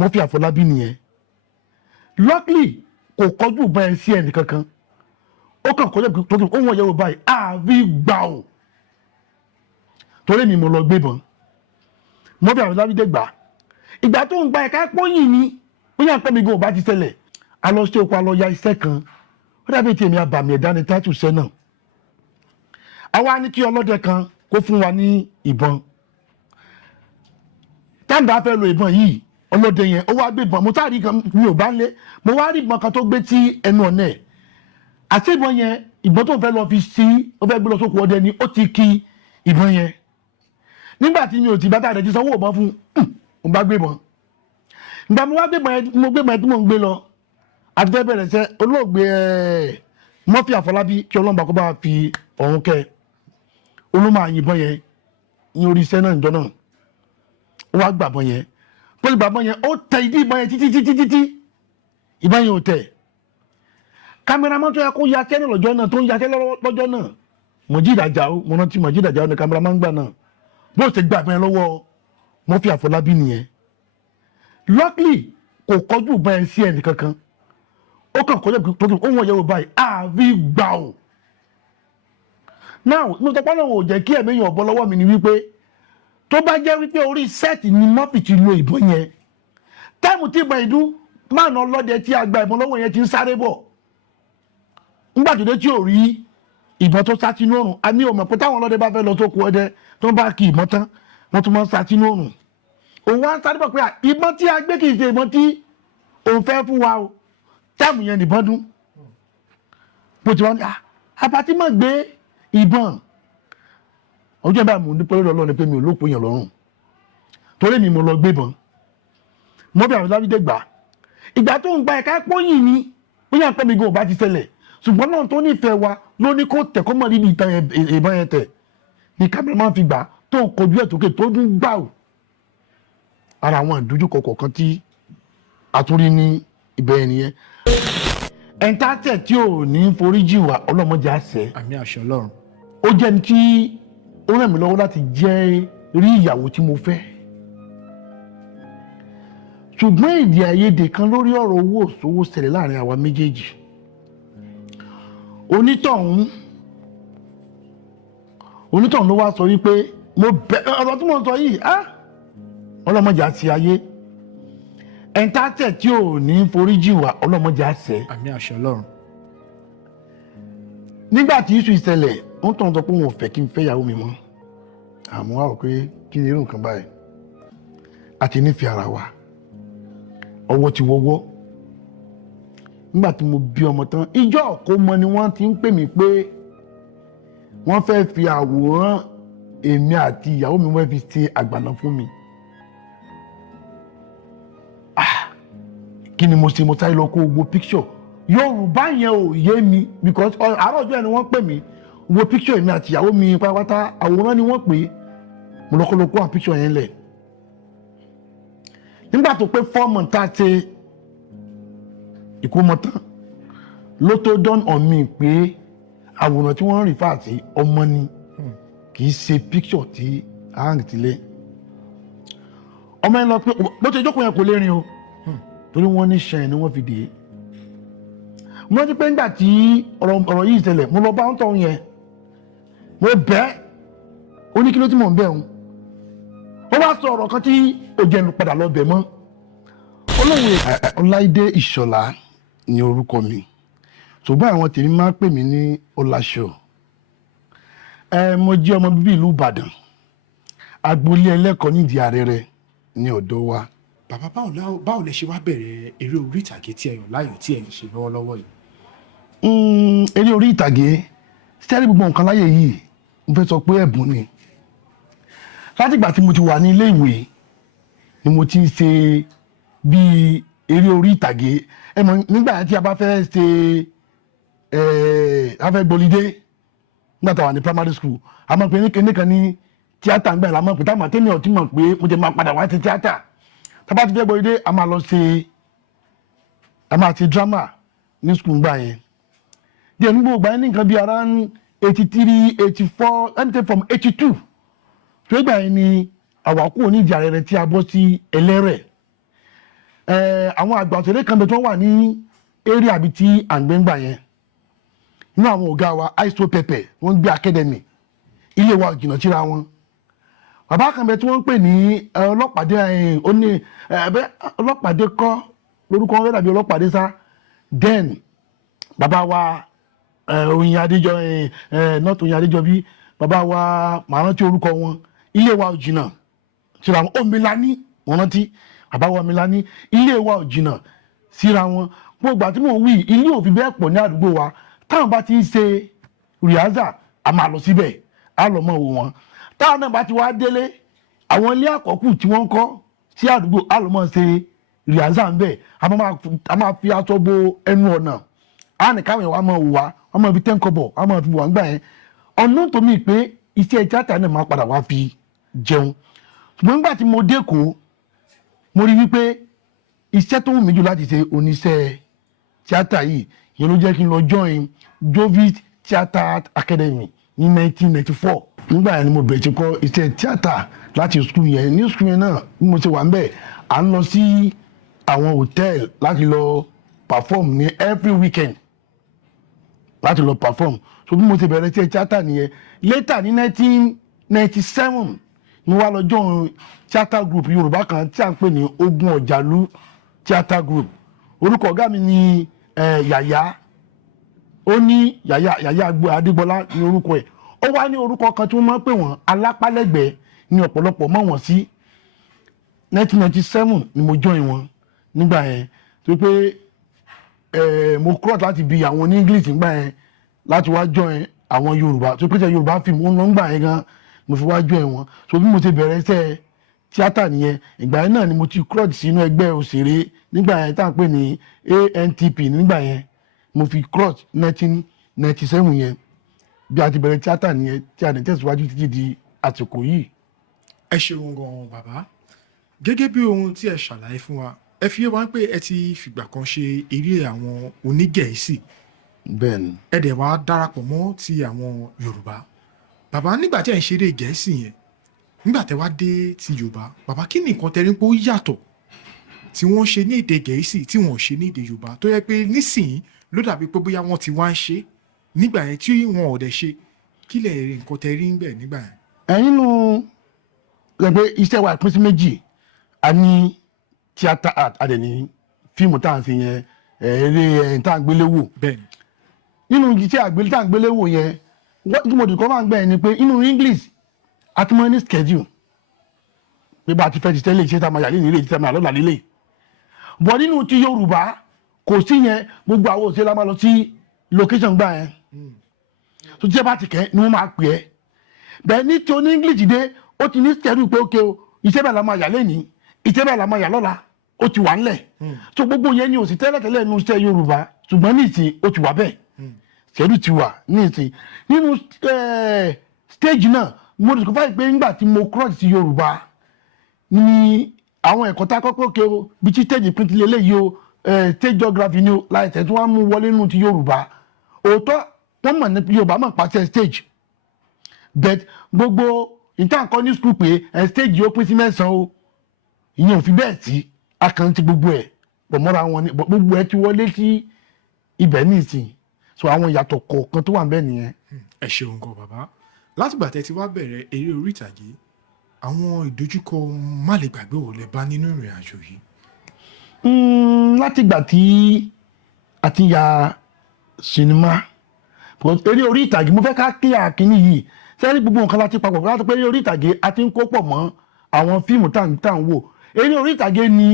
Murphy Afolabi nìyẹn. Luckily kò kọjú bá ẹ sí ẹnì kankan ó kàn kọjá tó kí ó wọ́n yẹ̀wò báyìí àfi gbà ó torí mi mo lọ gbébọn Murphy Afolabi dé gbà ìgbà tó ń gba ẹ̀ka pọ́yìn ni ó yàn pẹ́ mi gan ò bá ti ṣẹlẹ̀ a lọ sí oko a lọ ya iṣẹ́ kan ó dàbí tèmi àbàmì ẹ̀dá ni tátù iṣẹ́ náà àwa ní kí ọlọ́dẹ kan kó fún wa ní ìbọn táǹdà fẹ́ lo ìbọn yìí ọlọ́dẹ yẹn ó wá gbé ìbọn mo sáré kan mi ò bá lé mo wá rí ìbọn kan tó gbé tí ẹnu ọ̀nà ẹ̀ àti ìbọn yẹn ìbọn tó fẹ́ lọ fi sí ó fẹ́ gbé lọ sóko ọdẹ ni ó ti ki ìbọn yẹn nígbà tí mi ò ti bá tàdé ti sanwó ìbọn fún mo bá gbé ìbọn ìgbà mo wá gbé ìbọn yẹn mo gbé ìbọn yẹn tí mo ń gbé lọ àti fẹ́ bẹ̀rẹ̀ sẹ́ olóògbé Murphy Afolabi kí ọlọ́mọba kó bá fi ọ̀run kẹ́ olómọ àyìnbọn yẹn ní orí iṣẹ́ náà ìjọ náà ó wá gbàbọn yẹn pẹ̀lú gbàbọn yẹn ó tẹ ìdí ìbọn yẹn títí ìbọn yẹn ò tẹ̀ kámẹ́rámán tó yẹ kó ya kẹ́ni lọ́jọ́ náà tó ń ya kẹ́ni lọ́jọ́ náà Mọ̀jídà Àjàó mo rántí Mọ̀jídà Àjàó ní kámẹ́rámán gbà náà bó ṣe gbàbọn yẹn lọ́wọ́ Murphy Afolabi nìyẹn luckily kò kọjú ìbọn yẹn sí ẹnì kankan ó kàn kọjá tó kí ó wọ́n yẹ̀wò báyìí àfi gbà ó now mo sọ pé ọlọ́run ò jẹ́ kí ẹ̀mí yàn bọ́ lọ́wọ́ mi ni wípé tó bá jẹ́ wípé orí sẹ́ẹ̀tì ni Murphy ti lo ìbọn yẹn táìmù tí ìbọn ìdún máa ná ọlọ́dẹ tí a gba ìbọn lọ́wọ́ yẹn ti ń sáré bọ̀ nígbà tó dé tí ò rí ìbọn tó sá sínú òrùn a ní òmò pé táwọn ọlọ́dẹ bá fẹ́ lọ sóko ọdẹ tó bá kí ìbọn tán wọ́n tún máa ń sá sínú òrùn òun wá ń sáré bọ̀ pé ìbọn tí a gbé kì í ṣe ìbọn tí òun fẹ́ fún wa o táìmù yẹn nìbọn dún bó ti wá ní àbátí má gbé ìbọn ọjọ́ bá mú nípa lọ́dọ̀ Ọlọ́run pé mi ò lópo yàn lọ́rùn torí mi mo lọ gbébọn Murphy Afolabi dé gbà ìgbà tó ń gba ẹ̀ka pọ́yìn ni ó yàn pẹ́ mi gan ò bá ti ṣẹlẹ̀ ṣùgbọ́n náà tó nífẹ̀ẹ́ wa ló ní kó tẹ̀ kó mọ̀ níbi ìbọn yẹn tẹ̀ ní kámẹ́rámán fi gbà tó ń kojú ẹ̀ tókè tó dún gbà ó ara àwọn ìdojúkọ kọ̀ọ̀kan tí a tún rí ní ibẹ̀ yẹn nìyẹn ẹ̀ńtátẹ̀ tí ò ní foríjì wá ọlọ́mọdé àṣẹ àmì àṣẹ Ọlọ́run ó jẹ́ ní tí ó ràn mí lọ́wọ́ láti jẹ́ rí ìyàwó tí mo fẹ́ ṣùgbọ́n èdè àìyedè kan lórí ọ̀rọ̀ owó òṣòwò ṣẹlẹ̀ láàrin àwa méjèèjì onítọ̀hún ló wá sọ wípé mo bẹ̀ ọ̀rọ̀ tí mo sọ yìí ọlọ́mọdé àti ayé ẹ̀ńtátẹ̀ tí ò ní foríjì wá ọlọ́mọdé àṣẹ àmì àṣẹ Ọlọ́run nígbà tí iṣu ìṣẹ̀lẹ̀ wọ́n tàn sọ pé wọn ò fẹ́ kí n fẹ́ ìyàwó mi mọ́ àmọ́ wá rò pé kí ni irú nǹkan báyìí a ti nífẹ̀ẹ́ ara wa ọwọ́ ti wọ́wọ́ nígbà tí mo bí ọmọ tán ìjọ kò mọ ni wọ́n ti ń pè mí pé wọ́n fẹ́ fi àwòrán èmi àti ìyàwó mi wọ́n fi ṣe àgbàná fún mi kí ni mo ṣe mo sáré lọ kó gbogbo picture Yorùbá yẹn ò yé mi because àárọ̀ ọjọ́ yẹn ni wọ́n pè mí wo picture èmi àti ìyàwó mi pátápátá àwòrán ni wọ́n pè é mo lọ́kọ́ lọ kó àwọn picture yẹn lẹ̀ nígbà tó pé 4 months tá a ṣe ìkómọ tán ló tó dawn on me pé àwòrán tí wọ́n ń refer sí ọmọ ni kì í ṣe picture tí a hàn tilẹ̀ ọmọ yẹn lọ pé bó ṣe jókòó yẹn kò lè rìn o torí wọ́n ní ṣẹ́yìn ni wọ́n fi dè é mo ti pé nígbà tí ọ̀rọ̀ yìí ṣẹlẹ̀ mo lọ bá ń tọ̀hún yẹn mo bẹ̀ ó ní kí ló tí mò ń bẹ̀ òun ó wá sọ ọ̀rọ̀ kan tí òjẹ̀nu padà lọ bẹ̀ mọ́ olóhùn Ọláìdé Ìṣọ̀lá ni orúkọ mi ṣùgbọ́n àwọn tèmi máa ń pè mí ní Olashow mo jẹ́ ọmọ bíbí ìlú Ìbàdàn agboolé ẹlẹ́kọ̀ọ́ nídìí Arẹrẹ ní ọ̀dọ̀ wa. bàbá báwo lẹ ṣe wá bẹ̀rẹ̀ eré orí ìtàgé tí ẹ yàn láàyò tí ẹ ń ṣe lọ́wọ́lọ́wọ́ yìí. eré orí ìtàgé sẹ́rí gbogbo nǹkan láyé yìí mo fẹ́ sọ pé ẹ̀bùn ni látìgbà tí mo ti wà ní ilé ìwé ni mo ti ń ṣe bíi eré orí ìtàgé ẹ mọ̀ nígbà tí a bá fẹ́ ṣe afẹ́ gbolidé nígbà tá a wà ní primary school a máa pè ní kíní ní tíátà ńgbà la máa pè táwọn àtẹ́ni ọ̀tí mọ̀ pé mo ti máa padà wá sí tíátà tá a bá ti fẹ́ gbolidé a máa lọ ṣe a máa ṣe drama ní school ńgbà yẹn díẹ̀ nígbà ògbà yẹn ní nǹkan bíi around 83 84 anything from 82 tó gbà yẹn ni àwàkù onídìí Arẹrẹ tí a bọ́ sí Ẹlẹ́rẹ̀ àwọn àgbà òṣèré kan bẹ tó wà ní area àbí tí àgbẹ̀ngbà yẹn inú àwọn ọ̀gá wa iso pepper wọ́n gbé academy ilé wa jìnnà síra wọn bàbá kan bẹ tí wọ́n ń pè ní ọlọ́pàdé ọlọ́pàdé kọ́ lórúkọ wọn dàbí ọlọ́pàdé sá then bàbá wa Oyin Adéjọ not Oyin Adéjọ bí bàbá wa màá rántí orúkọ wọn ilé wa jìnnà síra wọn Omilani wọ́n rántí bàbá wa Omilani ilé wa jìnnà síra wọn gbogbo àti mò ń wí ilé òfin bẹ́ẹ̀ pọ̀ ní àdúgbò wa táwọn bá ti ń ṣe rìhásà a máa lọ síbẹ̀ a lọ mọ̀ wò wọ́n táwọn náà bá ti wá délé àwọn ilé àkọ́kù tí wọ́n ń kọ́ sí àdúgbò a lọ mọ̀ ṣe rìhásà ń bẹ̀ a máa fi aṣọ bo ẹnu ọ̀nà a ní káwọn ìwà máa wò wá wọ́n máa fi tẹ́ńkọ́bọ̀ a máa fi wà ń gbà yẹn ọ̀nà tó mi pé iṣẹ́ tíátà náà máa padà wá fi jẹun ṣùgbọ́n nígbà tí mo dẹ́kọ̀ọ́ mo rí wípé iṣẹ́ tó wù mí jù láti ṣe oníṣẹ́ tíátà yìí yẹn ló jẹ́ kí n lọ join Jovis Theatre Academy ní 1994 nígbà yẹn ni mo bẹ̀rẹ̀ ti kọ́ iṣẹ́ tíátà láti school yẹn ní school yẹn náà bí mo ṣe wà ń bẹ̀ à ń lọ sí àwọn hòtẹ́ẹ̀lì láti lọ perform ní every weekend láti lọ perform so bí mo ṣe bẹ̀rẹ̀ iṣẹ́ tíátà nìyẹn later ní 1997 ni wàá lọ join theatre group Yorùbá kan tí a ń pè ní Ogun Ọ̀jàlú theatre group orúkọ ọ̀gá mi ni Yàyà ó ní Yàyà Adégbọlá ní orúkọ ẹ̀ ó wá ní orúkọ kan tí wọ́n máa ń pè wọ́n alápálẹ̀gbẹ́ ní ọ̀pọ̀lọpọ̀ mọ̀ wọ́n sí 1997 ni mo join wọn nígbà yẹn tó pé mo cross láti bi àwọn ní English nígbà yẹn láti wá join àwọn Yorùbá tó pé tẹ Yorùbá film wọn lọ nígbà yẹn gan mo fi wá join wọn so bí mo ti bẹ̀rẹ̀ iṣẹ́ tíátà nìyẹn ìgbà yẹn náà ni mo ti cross sínú ẹgbẹ́ òṣèré nígbà yẹn tá à ń pè ní ANTP nígbà yẹn mo fi cross 1997 yẹn bí a ti bẹ̀rẹ̀ tíátà nìyẹn tí a dẹ̀ tẹ̀síwájú títí di àsìkò yìí. ẹ ṣeun gan bàbá gẹ́gẹ́ bí ohun tí ẹ ṣàlàyé fún wa ẹ fi yé wa pé ẹ ti fìgbà kan ṣe eré àwọn onígẹ̀ẹ́sì bẹ́ẹ̀ni ẹ dẹ̀ wá darapọ̀ mọ́ ti àwọn Yorùbá bàbá nígbà tí ẹ ń ṣeré Gẹ̀ẹ́sì yẹn nígbà tẹ wá dé ti Yorùbá bàbá kí ni nǹkan tẹrí pé ó yàtọ̀ tí wọ́n ṣe ní èdè Gẹ̀ẹ́sì tí wọ́n ṣe ní èdè Yorùbá tó yẹ pé nísìnyí ló dàbí pé bóyá wọ́n ti wá ń ṣe nígbà yẹn tí wọn ò dẹ̀ ṣe kí lè rí nǹkan tẹrí ń bẹ̀ nígbà yẹn. nínú ẹgbẹ́ iṣẹ́ wa ìpín sí méjì a ní theatre art a dẹ̀ ní fíìmù tá à ń fi yẹn eré tá à ń gbélé wò bẹ́ẹ̀ni nínú iṣẹ́ àgbélé tá à ń gbélé wò yẹn tí mo dìkọ́ máa ń gbẹ̀ ni pé inú English a ti mọ ní schedule pé bá a ti fẹ́ ti tẹ́lẹ̀ iṣẹ́ tá a máa yà lé nílé iṣẹ́ tá a máa lọ́la nílé bọ̀ nínú ti Yorùbá kò sí yẹn gbogbo àwọn òṣèré la máa lọ sí location gbà yẹn tó jẹ́ bá ti kẹ́ ni wọ́n máa pè é bẹ́ẹ̀ ní ti oní English dé ó ti ní schedule pé ókè o iṣẹ́ bẹ́ẹ̀ la máa yà lẹ́nìí iṣẹ́ bẹ́ẹ̀ la máa yà lọ́la ó ti wà ńlẹ̀ so gbogbo yẹn ni ò sí tẹ́lẹ̀tẹ́lẹ̀ nínú iṣẹ́ Yorùbá ṣùgbọ́n ní ìsìn ó ti wà bẹ́ẹ̀ schedule ti wà ní ìsìn nínú stage náà mo discover pé nígbà tí mo cross sí Yorùbá ní àwọn ẹ̀kọ́ tá a kọ́kọ́ òkè o bí tí stage print lélẹ́yìí o stage geography ni o láìsẹ̀ tí wọ́n á mú wọlé nínú ti Yorùbá òótọ́ wọ́n mọ̀ ní Yorùbá mọ̀ pàṣẹ stage but gbogbo ìtàn kan ní school pé stage yóò pín sí mẹ́sàn-án o ìyẹn ò fi bẹ́ẹ̀ sí akàntí gbogbo ẹ̀ pọ̀ mọ́ra wọn ni gbogbo ẹ̀ ti wọlé sí ibẹ̀ nísìn so àwọn ìyàtọ̀ kọ̀ọ̀kan tó wà níbẹ̀ nìyẹn. ẹ ṣeun gan bàbá látìgbà tẹ́ ti wá bẹ̀rẹ̀ eré orí ìtàgé àwọn ìdojúkọ má lè gbàgbé ò lè bá nínú ìrìn àjò yìí. látìgbà tí a ti ya sinimá eré orí ìtàgé mo fẹ́ ká kí àkíní yìí sẹ́rí gbogbo nǹkan láti papọ̀ láti pé eré orí ìtàgé a ti ń kó pọ̀ mọ́ àwọn fíìmù tá à ń wò eré orí ìtàgé ni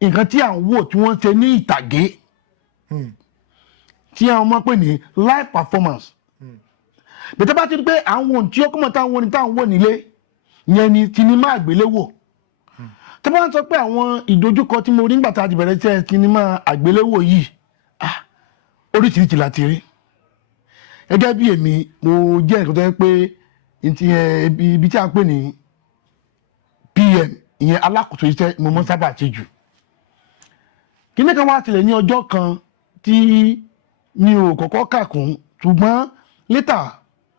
nǹkan tí à ń wò tí wọ́n ṣe ní ìtàgé tí àwọn ọmọ pè ní live performance bẹ̀tẹ̀ bá ti rí pé àwọn tí ó kọ́mọ̀ táwọn wò nílé yẹn ni sinimá àgbéléwò tí wọ́n sọ pé àwọn ìdojúkọ tí mo rí nígbà tá a ti bẹ̀rẹ̀ iṣẹ́ sinimá àgbéléwò yìí oríṣiríṣi láti rí gẹ́gẹ́ bí èmi mo jẹ́ nǹkan tó yẹ pé ibi tí a ń pè ní PM ìyẹn alákòóso iṣẹ́ mo mọ́ sábà ṣe jù kíní kan wá tilẹ̀ ní ọjọ́ kan tí mi ò kọ́kọ́ kà kún ṣùgbọ́n létà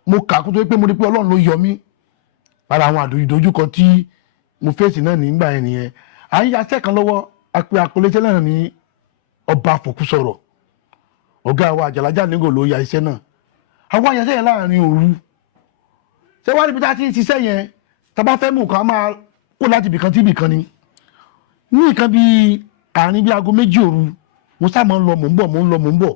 mo kà kún tó yẹ pé mo rí pé Ọlọ́run ló yọ mí lára àwọn ìdojúkọ tí mo fèsì náà nígbà yẹn nìyẹn à ń yaṣẹ́ kan lọ́wọ́ àpèléṣẹ́ náà ní ọba àfọ̀kú sọ̀rọ̀ ọ̀gá wa àjàlájà nígò ló ya iṣẹ́ náà àwọn àyànṣẹ́ yẹn láàrin òru ṣé wá níbi tá a ti ń ṣiṣẹ́ yẹn tá a bá fẹ́ mú nǹkan á máa kó láti ibìkan tí ibìkan ni ní nǹkan bíi àárín bíi aago 2 òru mo sá máa ń lọ mò ń bọ̀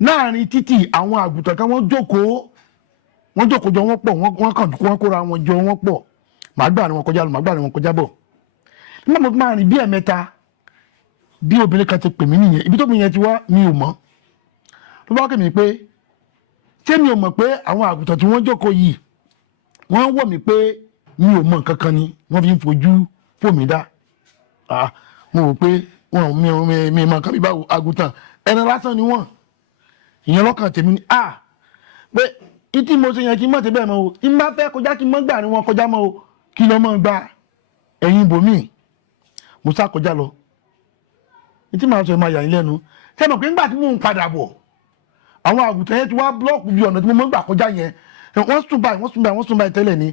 láàrin títì àwọn àgùntàn kan wọ́n jókòó jọ wọ́n pọ̀ wọ́n kàn wọ́n kóra wọn jọ wọ́n pọ̀ màá gbà ní wọn kọjá lọ màá gbà ní wọn kọjá bọ̀ nígbà mo fi máa rìn bí ẹ̀mẹ́ta bí obìnrin kan ti pè mí nìyẹn ibi tó mi yẹn ti wá mi ò mọ̀ ló bá kẹ́mi pé ṣé mi ò mọ̀ pé àwọn àgùntàn tí wọ́n jókòó yìí wọ́n wọ̀ mí pé mi ò mọ̀ nǹkan kan ni wọ́n fi ń fojú fò mí dá mo rò pé mi mọ̀ nǹkan bí báwo àgùntàn ẹran lásán ni wọ́n ìyẹn lọ́kàn tèmi ni pé ìtí mo ṣe yẹn kí n mọ̀ tẹ́ bẹ́ẹ̀ mọ́ o tí n bá fẹ́ kọjá kí n mọ́ gbà ní wọn kọjá mọ́ o kí lọ́ mọ́ gba ẹ̀yìn ibòmíì mo sá kọjá lọ ìtí màá sọ ẹ̀ máa yà yín lẹ́nu ṣé mọ̀ pé ńgbà tí mò ń padà bọ̀ àwọn àgùntàn yẹn ti wá búlọ́ọ̀kù bí ọ̀nà tí mo mọ́ gbà kọjá yẹn wọ́n sùn báyìí tẹ́lẹ̀ ni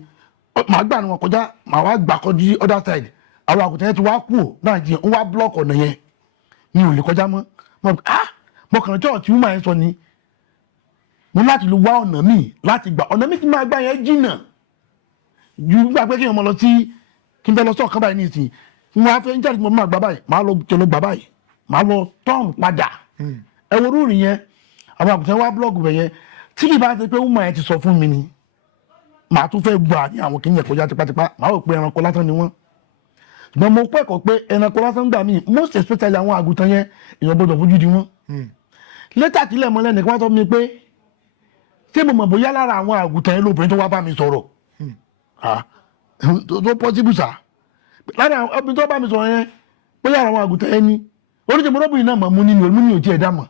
màá gbà ní wọn kọjá màá wá gbà kọjú other side àwọn àgùntàn yẹn ti wá kú náà jẹ́ wọ́n wá búlọ́ọ̀kù ọ̀nà yẹn mi ò lè kọjá mọ́ mo kàn tí ọ̀tí wúmọ̀ yẹn sọ ni mo láti lo wá ọ̀nà míì láti gbà ọ̀nà míì tí máa gbà yẹn jìnnà ju gbà pé kí n mọ lọ sí kí n fẹ́ lọ sí ọ̀kan báyìí nísìnyí mo á fẹ́ ń jáde mo máa gbà báyìí máa lọ jẹ lọ gbà báyìí máa lọ tọ́ọ̀n padà ẹ wo rúùrì yẹn àwọn àgùntàn wá búlọ́ọ̀gù bẹ̀ yẹn tí kì bá ti pé wúmọ̀ yẹn ti sọ fún mi ni màá tún fẹ́ gbà ní àwọn kìnìyàn kọjá tipátipá màá rò pé ẹranko lásán ni wọ́n ṣùgbọ́n mo kẹ́kọ̀ọ́ pé ẹranko lásán gbà mí most especially àwọn àgùntàn yẹn èèyàn gbọ́dọ̀ fojú di wọn létà tílẹ̀ mọ́lẹ́ nìkan wá sọ mi pé ṣé mo mọ̀ bóyá lára àwọn àgùntàn yẹn lóbìnrin tó wá bá mi sọ̀rọ̀ tó possible sá lára obìnrin tó bá mi sọ̀rọ̀ yẹn bóyá àwọn àgùntàn yẹn ni oríṣi mọ́rọ́bìnrin náà mọ̀ mú ní òtí ẹ̀dá mọ̀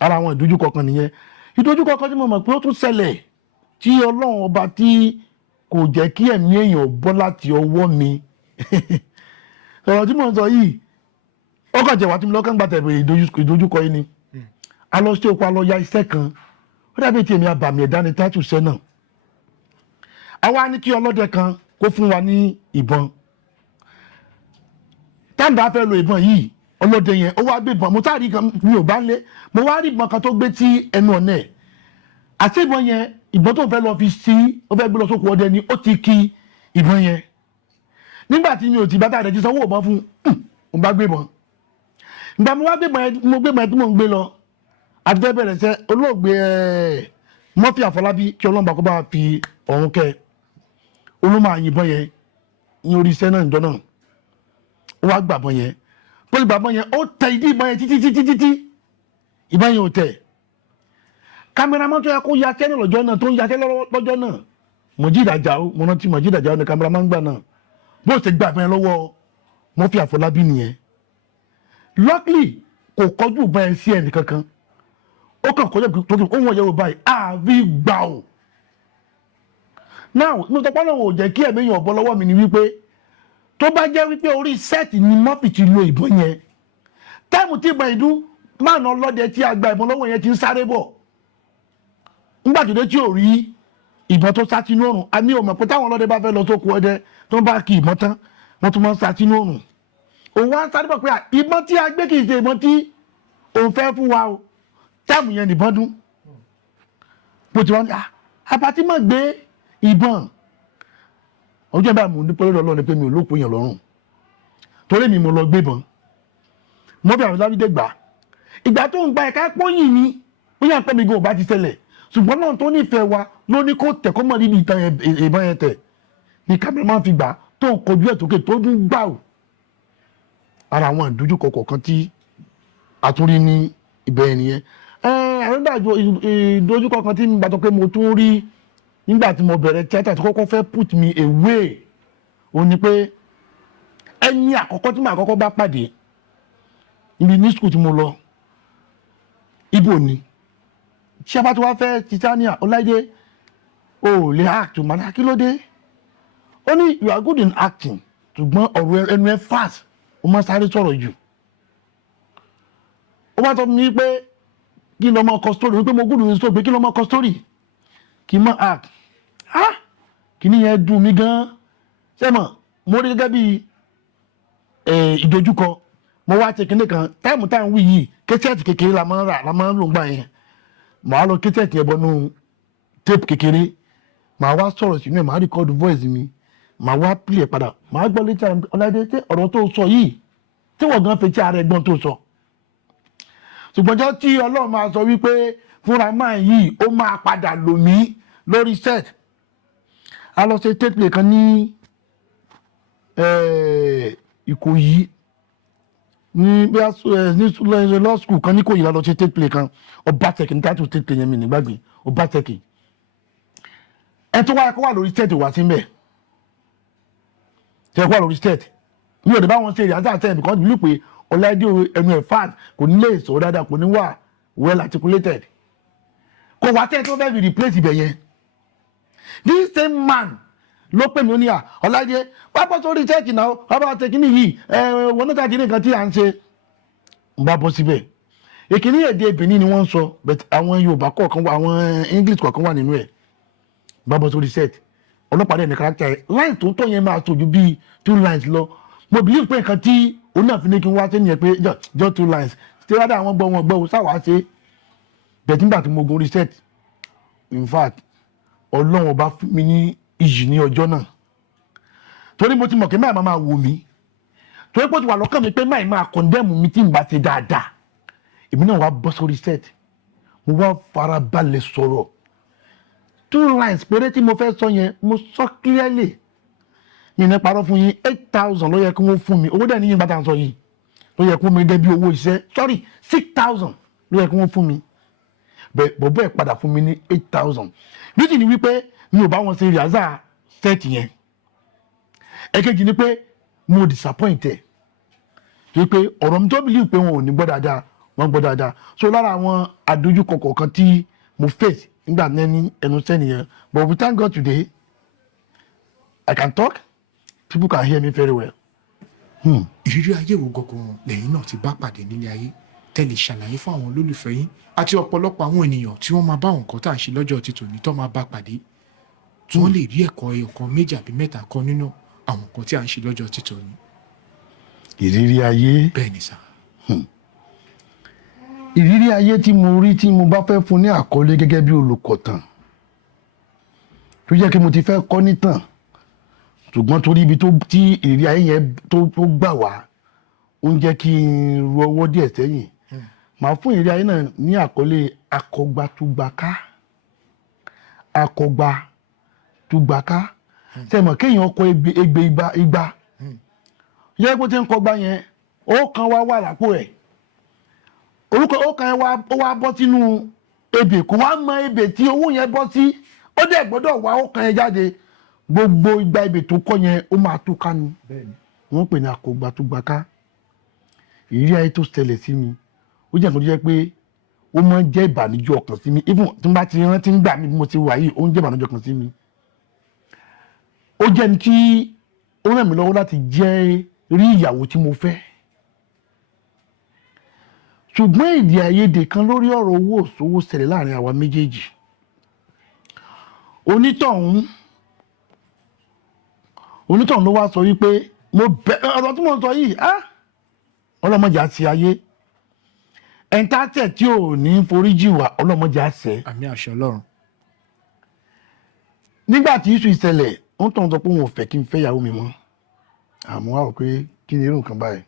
ara àwọn ìdojúkọ kan nìyẹn ìdojúkọ kan tí mo mọ̀ pé ó tún ṣẹlẹ̀ tí ọlọ́run ọba tí kò jẹ́ kí ẹ̀mí èèyàn bọ́ láti ọwọ́ mi ọ̀rọ̀ tí mo sọ yìí ọkọ̀ jẹ̀wá tí mo lọ́kàn gbà tẹ̀lé ìdojúkọ yìí ni a lọ sí oko a lọ ya iṣẹ́ kan ó dàbí tí èmi àbàmì ẹ̀dá ni tátù iṣẹ́ náà àwa ní kí ọlọ́dẹ kan kó fún wa ní ìbọn táǹdà fẹ́ lo ìbọn yìí ọlọ́dẹ yẹn ó wá gbé ìbọn mo táàrí kan mi ò bá lé mo wá rí ìbọn kan tó gbé tí ẹnu ọ̀nà ẹ̀ àti ìbọn yẹn ìbọn tó fẹ́ lọ fi sí ó fẹ́ gbé lọ sóko ọdẹ ni ó ti ki ìbọn yẹn nígbà tí mi ò ti bá tàdé ti sanwó ìbọn fún mo bá gbé ìbọn ìgbà mo wá gbé ìbọn yẹn mo gbé ìbọn yẹn tí mo ń gbé lọ àti fẹ́ bẹ̀rẹ̀ sẹ́ olóògbé Murphy Afolabi kí ọlọ́mọba kó bá fi ọ̀run kẹ́ olómọ àyìnbọn yẹn ní orí iṣẹ́ náà ìjọ náà ó wá gbàbọn yẹn pẹ̀lú gbàbọn yẹn ó tẹ ìdí ìbọn yẹn títí ìbọn yẹn ò tẹ̀ kámẹ́rámán tó yẹ kó ya kẹ́ni lọ́jọ́ náà tó ń ya kẹ́ni lọ́jọ́ náà Mọ̀jí Ìdàjà ó mo rántí Mọ̀jí Ìdàjà ó ní kámẹ́rámán gbà náà bó ṣe gbàbọn yẹn lọ́wọ́ Murphy Afolabi nìyẹn luckily kò kọjú ìbọn yẹn sí ẹnì kankan ó kàn kọjá tó kí ó wọ́n yẹ wò báyìí àfi gbà ó now mo tọpọ́ náà ò jẹ́ kí ẹ̀mí yàn bọ́ lọ́wọ́ mi ni wípé tó bá jẹ́ wípé orí sẹ́ẹ̀tì ni Murphy ti lo ìbọn yẹn táìmù tí ìbọn ìdún máa ná ọlọ́dẹ tí a gba ìbọn lọ́wọ́ yẹn ti ń sáré bọ̀ nígbà tó dé tí ò rí ìbọn tó sá sínú òrùn àmì ò mọ̀ pé táwọn ọlọ́dẹ bá fẹ́ lọ sóko ọdẹ tó bá kí ìbọn tán wọ́n tún máa ń sá sínú òrùn òun wá sáré bọ̀ pé ìbọn tí a gbé kì í ṣe ìbọn tí òun fẹ́ fún wa o táìmù yẹn nìbọn dún bó ti wá ní àbátí má gbé ìbọn ọjọ́ bá mú ní pẹ́lú ọlọ́run pé mi ò lóko yẹn lọ́rùn torí mi mo lọ gbébọn Murphy Afolabi gbà ìgbà tó ń gba ẹ̀ka pọ́yìn ni ó yà pẹ́ mi gan ò bá ti ṣẹlẹ̀ ṣùgbọ́n náà tó nífẹ̀ẹ́ wa ló ní kó tẹ̀ kó mọ̀ níbi ìtàn ìbọn yẹn tẹ̀ ní kámẹ́rámán fi gbà tó ń kojú ẹ̀ tókè tó dún gbà ó ara àwọn ìdojúkọ kọ̀ọ̀kan tí a tún rí ní ibẹ̀ nìyẹn àrídàjò ìdojúkọ kan tí mo gbàtọ́ pé mo tún rí nígbà tí mo bẹ̀rẹ̀ tíátà tó kọ́kọ́ fẹ́ put me away ó ní pé ẹni àkọ́kọ́ tí mo àkọ́kọ́ bá pàdé ibi ní skul tí mo lọ ibo ni tí a bá tó wá fẹ́ Titania Ọláìdé o lè act o mọ̀nà kí ló dé ó ní you are good in acting ṣùgbọ́n ọ̀rọ̀ ẹnu ẹ fast o máa sáré sọ̀rọ̀ jù ó bá tọ́ mi pé kí n lọ mọ ọkọ story wípé mo gúdù ní story pé kí n lọ mọ ọkọ story kí n mọ act kí ni yẹn dùn mí gan sẹ́mọ̀ mo rí gẹ́gẹ́ bí ìdojúkọ mo wá ṣe kinní kan táìmù wí yìí kẹsẹ̀tì kékeré la máa ń rà la máa ń lò ń gbà yẹn màá lọ kẹsẹ̀tì yẹn bọnú tape kékeré màá wá sọ̀rọ̀ sínú ẹ̀ màá record voice mi màá wá play ẹ̀ padà màá gbọ́ létí Ọláìdé ṣé ọ̀rọ̀ tó sọ yìí tí wọ́n gan fetí ara ẹ̀gbọ́n tó sọ ṣùgbọ́n jọ́ tí Ọlọ́run máa sọ wípé fúnra máa yìí ó máa padà lò mí lórí set a lọ ṣe tape play kan ní Ìkòyí ní law school kan ní Ìkòyí la lọ ṣe tape play kan Ọbaṣẹ́kì ní title tape play yẹn mi nígbàgbé Ọbaṣẹ́kì ẹ tó wáyé kó wà lórí set wá sí mbẹ ṣe kó wà lórí set mi ò dé bá wọn ṣe ìyáza àtẹ because bí pé Ọláìdé ẹnu ẹ̀ fat kò ní lè sọ dáadáa kò ní wà well articulated kò wá tẹ́ tó fẹ́ fi replace ibẹ̀ yẹn this same man ló pè mí ó ní à Ọláìdé pápá sórí chẹ́ẹ̀kì náà pápá tẹ̀kí nìyí wọn náà tàbí nǹkan tí à ń ṣe ń bá bọ́ síbẹ̀ èkìní èdè Benin ni wọ́n ń sọ but àwọn Yorùbá kọ̀ọ̀kan wà àwọn English kọ̀ọ̀kan wà nínú ẹ̀ bá bọ́ sórí set ọlọ́pàá dẹ̀ ní character ẹ̀ line tó tọ́ yẹn máa tójú bíi 2 lines lọ mo believe pé nǹkan tí òun náà fi ní kí n wá sí nìyẹn pé just 2 lines tí wọ́n dá àwọn gbọ́ sáwàá ṣe bẹ̀tí nígbà tí mo gorí set in fact Ọlọ́run ọba fún mi ní iyì ní ọjọ́ náà torí mo ti mọ̀ kí máa máa wò mí torí pé ó ti wà lọ́kàn mi pé máa condemn mi tí n bá ti dáadáa èmi náà wá bọ́ sórí set mo wá farabalẹ̀ sọ̀rọ̀ 2 lines péré tí mo fẹ́ sọ yẹn mo sọ clearly mi ní parọ́ fún yín 8,000 ló yẹ kí wọ́n fún mi owó dẹ̀ ní yín bá ta sọ yìí ló yẹ kí wọ́n mi gẹ́gẹ́ bí owó iṣẹ́ sorry 6,000 ló yẹ kí wọ́n fún mi bọ̀bọ̀ ẹ̀ padà fún mi ní 8,000 méjì ni wípé mi ò bá wọn ṣe rìázà set yẹn ẹ̀kejì ni pé mo disappointed wípé ọ̀rọ̀ mi tó believe pé wọn ò ní gbọ́ dáadáa wọ́n gbọ́ dáadáa so lára àwọn àdójúkọ kọ̀ọ̀kan tí mo face nígbà ní ẹnu sẹ́ni yẹn but we thank God today I can talk people can hear me very well. ìrírí ayé wo gangan lẹ́yìn náà ti bá pàdé nílé ayé tẹ́lẹ̀ ṣàlàyé fún àwọn olólùfẹ́ yín àti ọ̀pọ̀lọpọ̀ àwọn ènìyàn tí wọ́n máa bá àwọn nǹkan tá à ń ṣe lọ́jọ́ títò ní tó máa bá pàdé tí wọ́n lè rí ẹ̀kọ́ ẹyọkan méjì àbí mẹ́ta kan nínú àwọn nǹkan tí à ń ṣe lọ́jọ́ títò ní. ìrírí ayé. bẹ́ẹ̀ ni sà. ìrírí ayé tí mo rí tí mo bá fẹ́ fún ní àkọlé gẹ́gẹ́ bí olùkọ̀tàn tó jẹ́ kí mo ti fẹ́ kọ́ nítàn ṣùgbọ́n torí ibi tí ìrírí ayé yẹn tó gbà wá ó ń jẹ́ kí n ru ọwọ́ díẹ̀ sẹ́yìn màá fún ìrírí ayé náà ní àkọlé akọgbàtúgbàká akọgbàtúgbàká sẹ́mọ̀ kéèyàn kọ egbe igba yẹ kó tí ń kọgbà yẹn ó kan wà lápò ẹ̀ orúkọ ó kan ó wá bọ́ sínú ebè kò wá mọ ebè tí owó yẹn bọ́ sí ó dẹ̀ gbọ́dọ̀ wá ó kan yẹn jáde gbogbo igba ebè tó kọ́ yẹn ó máa tú ká ni wọ́n pè ní akọgbàtúgbàká ìrírí ayé tó ṣẹlẹ̀ sí mi ó jẹ́ nǹkan tó jẹ́ pé ó máa ń jẹ́ ìbànújẹ́ ọkàn sí mi even tí n bá ti rántí ń gbà mí bí mo ti wà yìí ó ń jẹ́ ìbànújẹ́ ọkàn sí mi ó jẹ́ ní tí ó ràn mí lọ́wọ́ láti jẹ́ rí ìyàwó tí mo fẹ́ ṣùgbọ́n èdè àìyedè kan lórí ọ̀rọ̀ owó òṣòwò ṣẹlẹ̀ láàrin àwa méjèèjì onítọ̀hún ló wá sọ wípé ọ̀rọ̀ tí mo sọ yìí ọlọ́mọdé àti ayé ẹ̀ńtátẹ̀ tí ò ní foríjì wá ọlọ́mọdé àṣẹ. àmì àṣẹ Ọlọ́run. nígbà tí iṣu ìṣẹ̀lẹ̀ ó ń tàn sọ pé òun ò fẹ́ kí n fẹ́ ìyàwó mi mọ́ àmọ́ wà ó pé kí ni irú nǹkan báyìí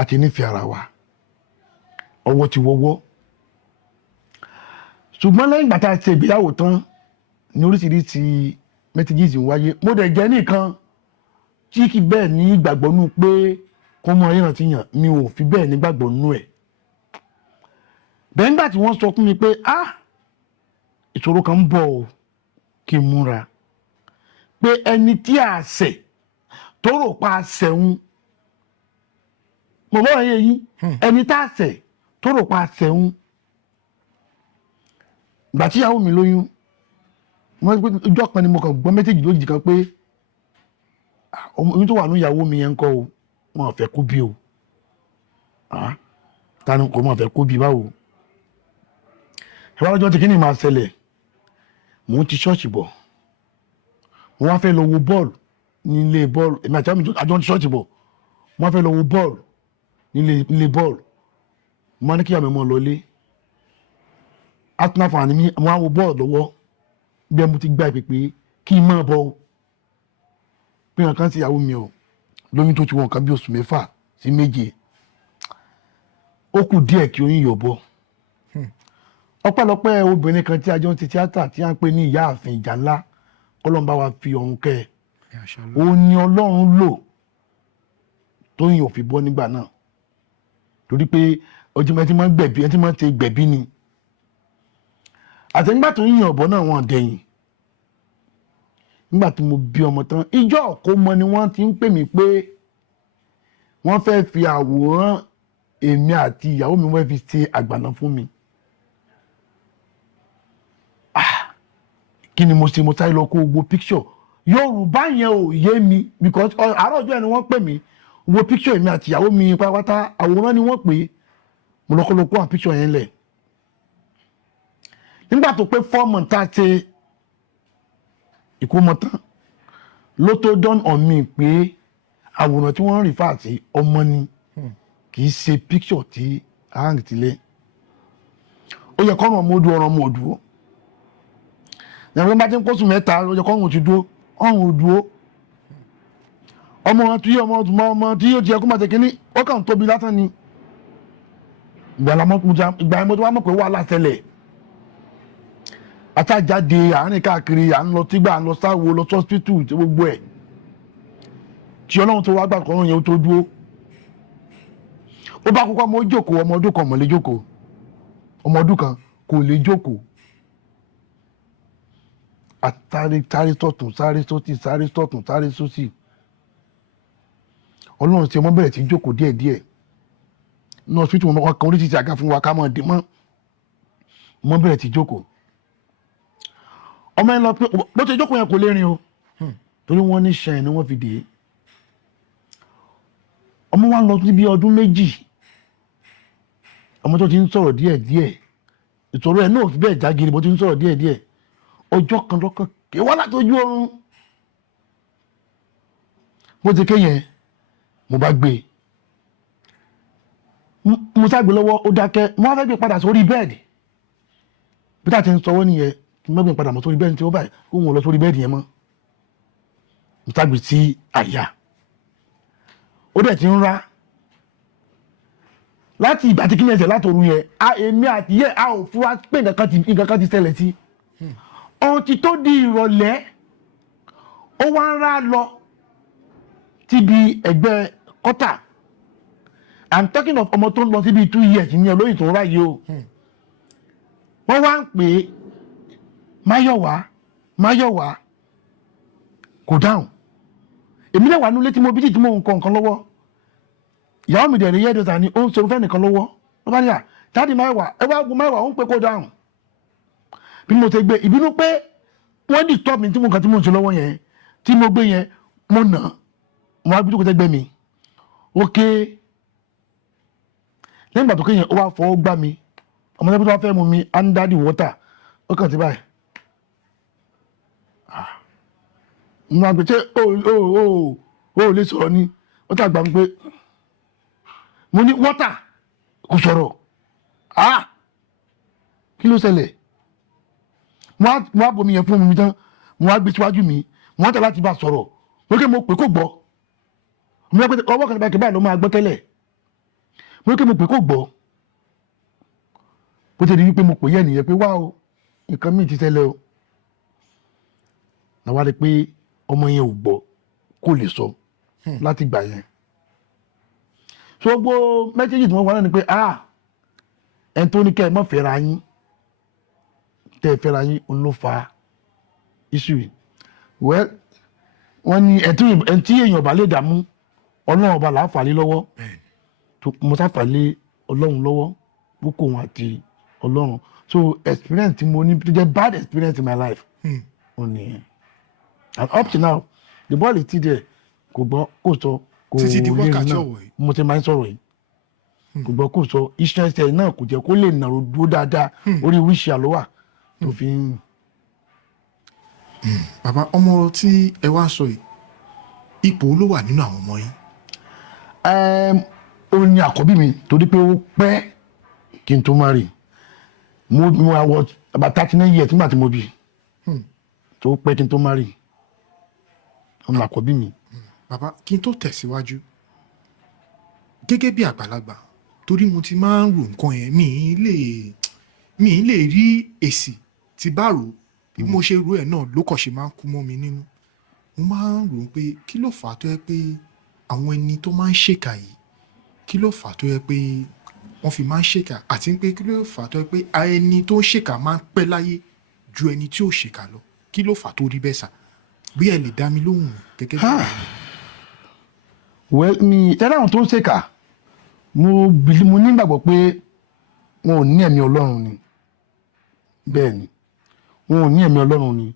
àti nífẹ̀ẹ́ ara wa ọwọ́ ti wọ́wọ́ ṣùgbọ́n lẹ́yìn ìgbà tá a ṣe ìgbéyàwó tán ní oríṣiríṣi mẹ́tígìsì ń wáyé mo dẹ̀ jẹ́ nìkan tí kì bẹ́ẹ̀ ní ìgbàgbọ́ nù pé kó mọ ayé rántí yàn mi ò fi bẹ́ẹ̀ nígbàgbọ́ nù ẹ̀ bẹ́ẹ̀ nígbà tí wọ́n sọ fún mi pé ìṣòro kan ń bọ̀ o kí n múra pé ẹni tí a ṣẹ̀ tó rò pa ṣẹ̀hún mo bọ́ ẹ̀yẹ yín ẹni tá a ṣẹ̀ tó rò pa ṣẹ̀hún ìgbà tí ìyàwó mi lóyún ọjọ́ kan ni mo kàn gbọ́ mẹ́sẹ̀jì lójijì kan pé oyún tó wà ní ìyàwó mi yẹn ń kọ́ o wọn ò fẹ́ kó bí o tani kò mọ̀ fẹ́ kó bí báwo ìwà ọjọ́ tí kí ni máa ṣẹlẹ̀ mò ń ti ṣọ́ọ̀ṣì bọ̀ mo wá fẹ́ lọ wo bọ́ọ̀lù ní ilé bọ́ọ̀lù èmi àti àjọ ti ṣọ́ọ̀ṣì bọ̀ wọ́n fẹ́ lọ wo bọ́ọ̀lù nílé bọ́ọ̀lù wọ́n ní kí àmì mọ́ lọlé Arsenal fan ni mí wọ́n á wo bọ́ọ̀lù lọ́wọ́ bí mo ti gba ìpè pé kí n máa bọ̀ ọ́ pé nǹkan ti ìyàwó mi ò lóyún tó ti wọ̀ nǹkan bí oṣù 6 sí 7 ó kù díẹ̀ kí oyún yọ̀ bọ̀ ọpẹ́lọpẹ́ obìnrin kan tí a jọ ń ti tíátà tí a ń pè ní ìyáàfin ìjà ńlá kọ́lọ́n bá wa fi ọ̀run kẹ́ ẹ̀ ó ní Ọlọ́run lò tóyìn ò fi bọ́ nígbà náà torí pé ọjọ́ ẹtí máa ń gbẹ̀bí ẹtí máa ń ṣe gbẹ̀bí ni àtẹ̀nígbà tó yìn ọ̀bọ náà wọ́n dẹ̀yìn nígbà tí mo bí ọmọ tán ìjọ ọ̀kọ́mọ ni wọ́n ti ń pè mí pé wọ́n fẹ́ fi àwòrán èmi àti ìyàwó mi wọ́n fi ṣe àgbàná fún mi kí ni mo ṣe mo sáré lọ kó gbogbo picture Yorùbá yẹn ò yé mi because àárọ̀ ọjọ́ ẹni wọ́n pè mí gbogbo picture èmi àti ìyàwó mi pátápátá àwòrán ni wọ́n pè é mo lọ́kọ́ lọ kó àwọn picture yẹn lẹ̀ nígbà tó pé 4 months tá a ṣe ìkómọ tán ló tó dawn on me pé àwòrán tí wọ́n ń refer sí ọmọ ni kì í ṣe picture tí a hàn tilẹ̀ ó yẹ kọ́run ọmọ odò ọ̀rọ̀ ọmọ odò ó ìyàwó bá ti ń kóṣù 3 ó yẹ kọ́run ti dúró ọ̀run odò ó ọmọ tí yóò ti ẹkú máa tẹ̀kí ní ó kàn tóbi lásán ni ìgbà ẹmọ tó wá mọ̀ pé wàhálà ṣẹlẹ̀ àtàjáde àárín káàkiri à ń lọ tígbà à ń lọ sáwo lọ sọ́spítù tí gbogbo ẹ̀ tí Ọlọ́run tó wá gbà kọ́run yẹn ó tó dúró ó bá kúkọ́ ọmọ jókòó ọmọ ọdún kan mọ̀ lè jókòó ọmọ ọdún kan kò lè jókòó àtàrí tọ̀tún sáré sósì sáré tọ̀tún sáré sósì Ọlọ́run tí ọmọ bẹ̀rẹ̀ sí jókòó díẹ̀díẹ̀ ní ọ̀sìpìtì wọn kan oríṣiríṣi àga fún wa ká mọ̀ dé mọ́ ọmọ bẹ̀rẹ̀ sí jókòó ọmọ yẹn lọ pé bó ṣe jókòó yẹn kò lè rìn o torí wọ́n ní ṣẹ́yìn ni wọ́n fi dé ọmọ wa lọ sí bí ọdún 2 ọmọ tó ti ń sọ̀rọ̀ díẹ̀díẹ̀ ìṣòro ẹ̀ náà fi bẹ́ẹ̀ jágiri bó ti ń sọ̀rọ̀ díẹ̀díẹ̀ ọjọ́ kan lọ́kàn kí wọ́n látọjú oorun bó ti kéyẹn mo bá gbé mo ságbé lọ́wọ́ ó dákẹ́ mo wá fẹ́ gbé padà sórí bẹ́ẹ̀dì bí táà ti ń sọwọ́ nìyẹn kí n má gbé padà mọ́ sórí bẹ́ẹ̀dì tí ó báyìí kó wọn lọ sórí bẹ́ẹ̀dì yẹn mọ́ mo ságbé sí àyà ó dẹ̀ ti ń rá láti ìgbà tí kíni ẹsẹ̀ látòru yẹn èmi àti yẹ a ò fura pé nǹkan kan ti ṣẹlẹ̀ sí ohun ti tó di ìrọ̀lẹ́ ó wá ń rá lọ síbi ẹgbẹ́ kọ́tà I'm talking of ọmọ tó ń lọ síbi 2 years ní olóyìn tó ń ráyè o wọ́n wá ń pè é Máyọ̀wá kò dáhùn èmi náà wà nílé tí mo bí tí mo ń kọ nǹkan lọ́wọ́ ìyàwó mi dẹ̀ rí yẹ́dọ̀ta ni ó ń sọ fẹ́ nìkan lọ́wọ́ wọ́n bá ní à jáde Máyọ̀wá ẹ wá gun Máyọ̀wá ó ń pè kó dáhùn bí mo ṣe gbé ìbínú pé wọ́n disturb mi tí mo kàn tí mo ń ṣe lọ́wọ́ yẹn tí mo gbé yẹn mo nà mo wá bí tó kò tẹ́gbẹ́ mi ókè lẹ́yìn ìgbà tó kéyàn ó wá fọwọ́ gbá mi ọmọ tẹ́gbẹ́ tó wá fẹ́ mu mi under the water ó kàn sí báyìí mo máa gbé ṣé ó lè sọ̀rọ̀ ni ó tà gbà ń pé mo ní water kò sọ̀rọ̀ kí ló ṣẹlẹ̀ mo á bomi yẹn fún mi tán mo á gbé síwájú mi mo á tẹ̀ láti bá sọ̀rọ̀ wípé mo pè kó gbọ́ mo ní ọwọ́ kan nípa ìkẹ́bà ló máa gbọ́ tẹ́lẹ̀ mo ní kí mo pè kó gbọ́ bó ti di wípé mo pè yẹ́ nìyẹn pé wá o nǹkan míì ti ṣẹlẹ̀ o náà wá rí pé ọmọ yẹn ò gbọ́ kó lè sọ láti gbà yẹn so gbogbo mẹ́sẹ́jì tí wọ́n wá náà ni pé ẹni tó ní kẹ́ ẹ má fẹ́ra yín tẹ́ ẹ fẹ́ra yín òun ló fa issue well wọ́n ní ẹni tí èèyàn bá lè dààmú ọlọ́run ọba là á fà lé lọ́wọ́ mo sá fà lé ọlọ́run lọ́wọ́ púpọ̀ wọn àti ọlọ́run so experience tí mo ní tó jẹ́ bad experience in my life ó nìyẹn and up to now the boy is still there kò gbọ́ kò sọ kò lè rìn náà mo ti máa ń sọ̀rọ̀ yìí kò gbọ́ kò sọ iṣẹ́ ẹsẹ̀ náà kò jẹ́ kó lè nàró dúró dáadáa orí wíṣì àlọ́wà tó fi ń. bàbá ọmọ tí ẹ wá sọ yìí ipò ló wà nínú àwọn ọmọ yín. ó ní àkọ́bí mi torí pé ó pẹ́ kí n tó marry mo wọ about 39 years nígbà tí mo bí tó pẹ́ kí n tó marry ó ní àkọ́bí mi. Bàbá kí n tó tẹ̀síwájú gẹ́gẹ́ bí àgbàlagbà torí mo ti máa ń rò nǹkan yẹn mi ì lè rí èsì tí bá rò bí mo ṣe rò ẹ̀ náà ló kàn ṣe máa ń kú mọ́ mi nínú. Mo máa ń rò pé kí ló fà á tó yẹ pé àwọn ẹni tó máa ń ṣèkà yìí kí ló fà á tó yẹ pé wọ́n fi máa ń ṣèkà àti pé kí ló fà á tó yẹ pé ẹni tó ń ṣèkà máa ń pẹ́ láyé ju ẹni tí ò ṣèkà lọ kí ló fà á tó rí bẹ́ẹ̀ sà bí ẹ lè dá mi lóhùn gẹ́gẹ́ bí mi tẹ́lẹ̀ àwọn tó ń ṣèkà mo nígbàgbọ́ pé wọn ò ní ẹ̀mí Ọlọ́run ni bẹ́ẹ̀ ni wọn ò ní ẹ̀mí Ọlọ́run ni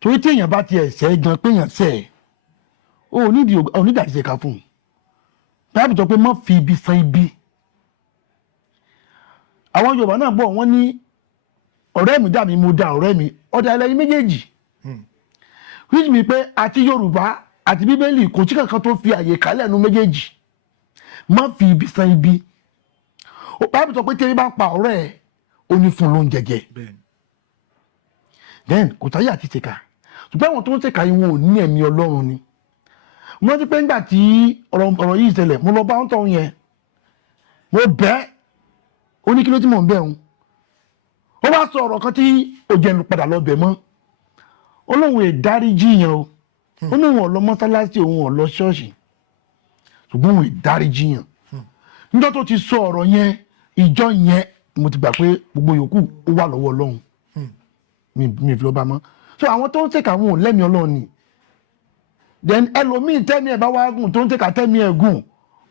torí tí èèyàn bá ti ẹ̀ṣẹ̀ gan pé èèyàn ṣẹ̀ ó nídìí àti ṣèkà fún un báyìí sọ pé má fi ibi san ibi àwọn Yorùbá náà bọ̀ wọ́n ní ọ̀rẹ́ mi dà mí mo da ọ̀rẹ́ mi ọ̀dà ẹlẹ́yin méjèèjì which means pé àti Yorùbá àti Bíbélì kò sí kankan tó fi àyè kálẹ̀ nu méjèèjì má fi ibi san ibi báyìí sọ pé tí ẹni bá ń pa ọ̀rẹ́ ẹ̀ ó ní fún lóúnjẹ jẹ then kò táyà àti ṣèkà ṣùgbọ́n àwọn tó ń ṣèkà yìí wọn ò ní ẹ̀mí Ọlọ́run ni mo rántí pé nígbà tí ọ̀rọ̀ yìí ṣẹlẹ̀ mo lọ bá ń tọ̀hún yẹn mo bẹ́ ó ní kí ló tí mò ń bẹ̀ òun ó bá sọ ọ̀rọ̀ kan tí ò jẹ́ padà lọ bẹ̀ mọ́ ó lóun ìdáríjì yẹn o ó ní òun ò lọ mọ́sálásí òun ò lọ ṣọ́ọ̀ṣì ṣùgbọ́n òun ìdáríjì yẹn níjọ́ tó ti sọ ọ̀rọ̀ yẹn ìjọ yẹn mo ti gbà pé gbogbo yòókù ó wà lọ́wọ́ Ọlọ́run mi fi lọ bá mọ́ so àwọn tó ń ṣèkà wọn ò lẹ́mìí Ọlọ́run ni then ẹlòmíì tẹ́mi ẹ̀ bá wá gùn tó ń ṣèkà tẹ́mi ẹ̀ gùn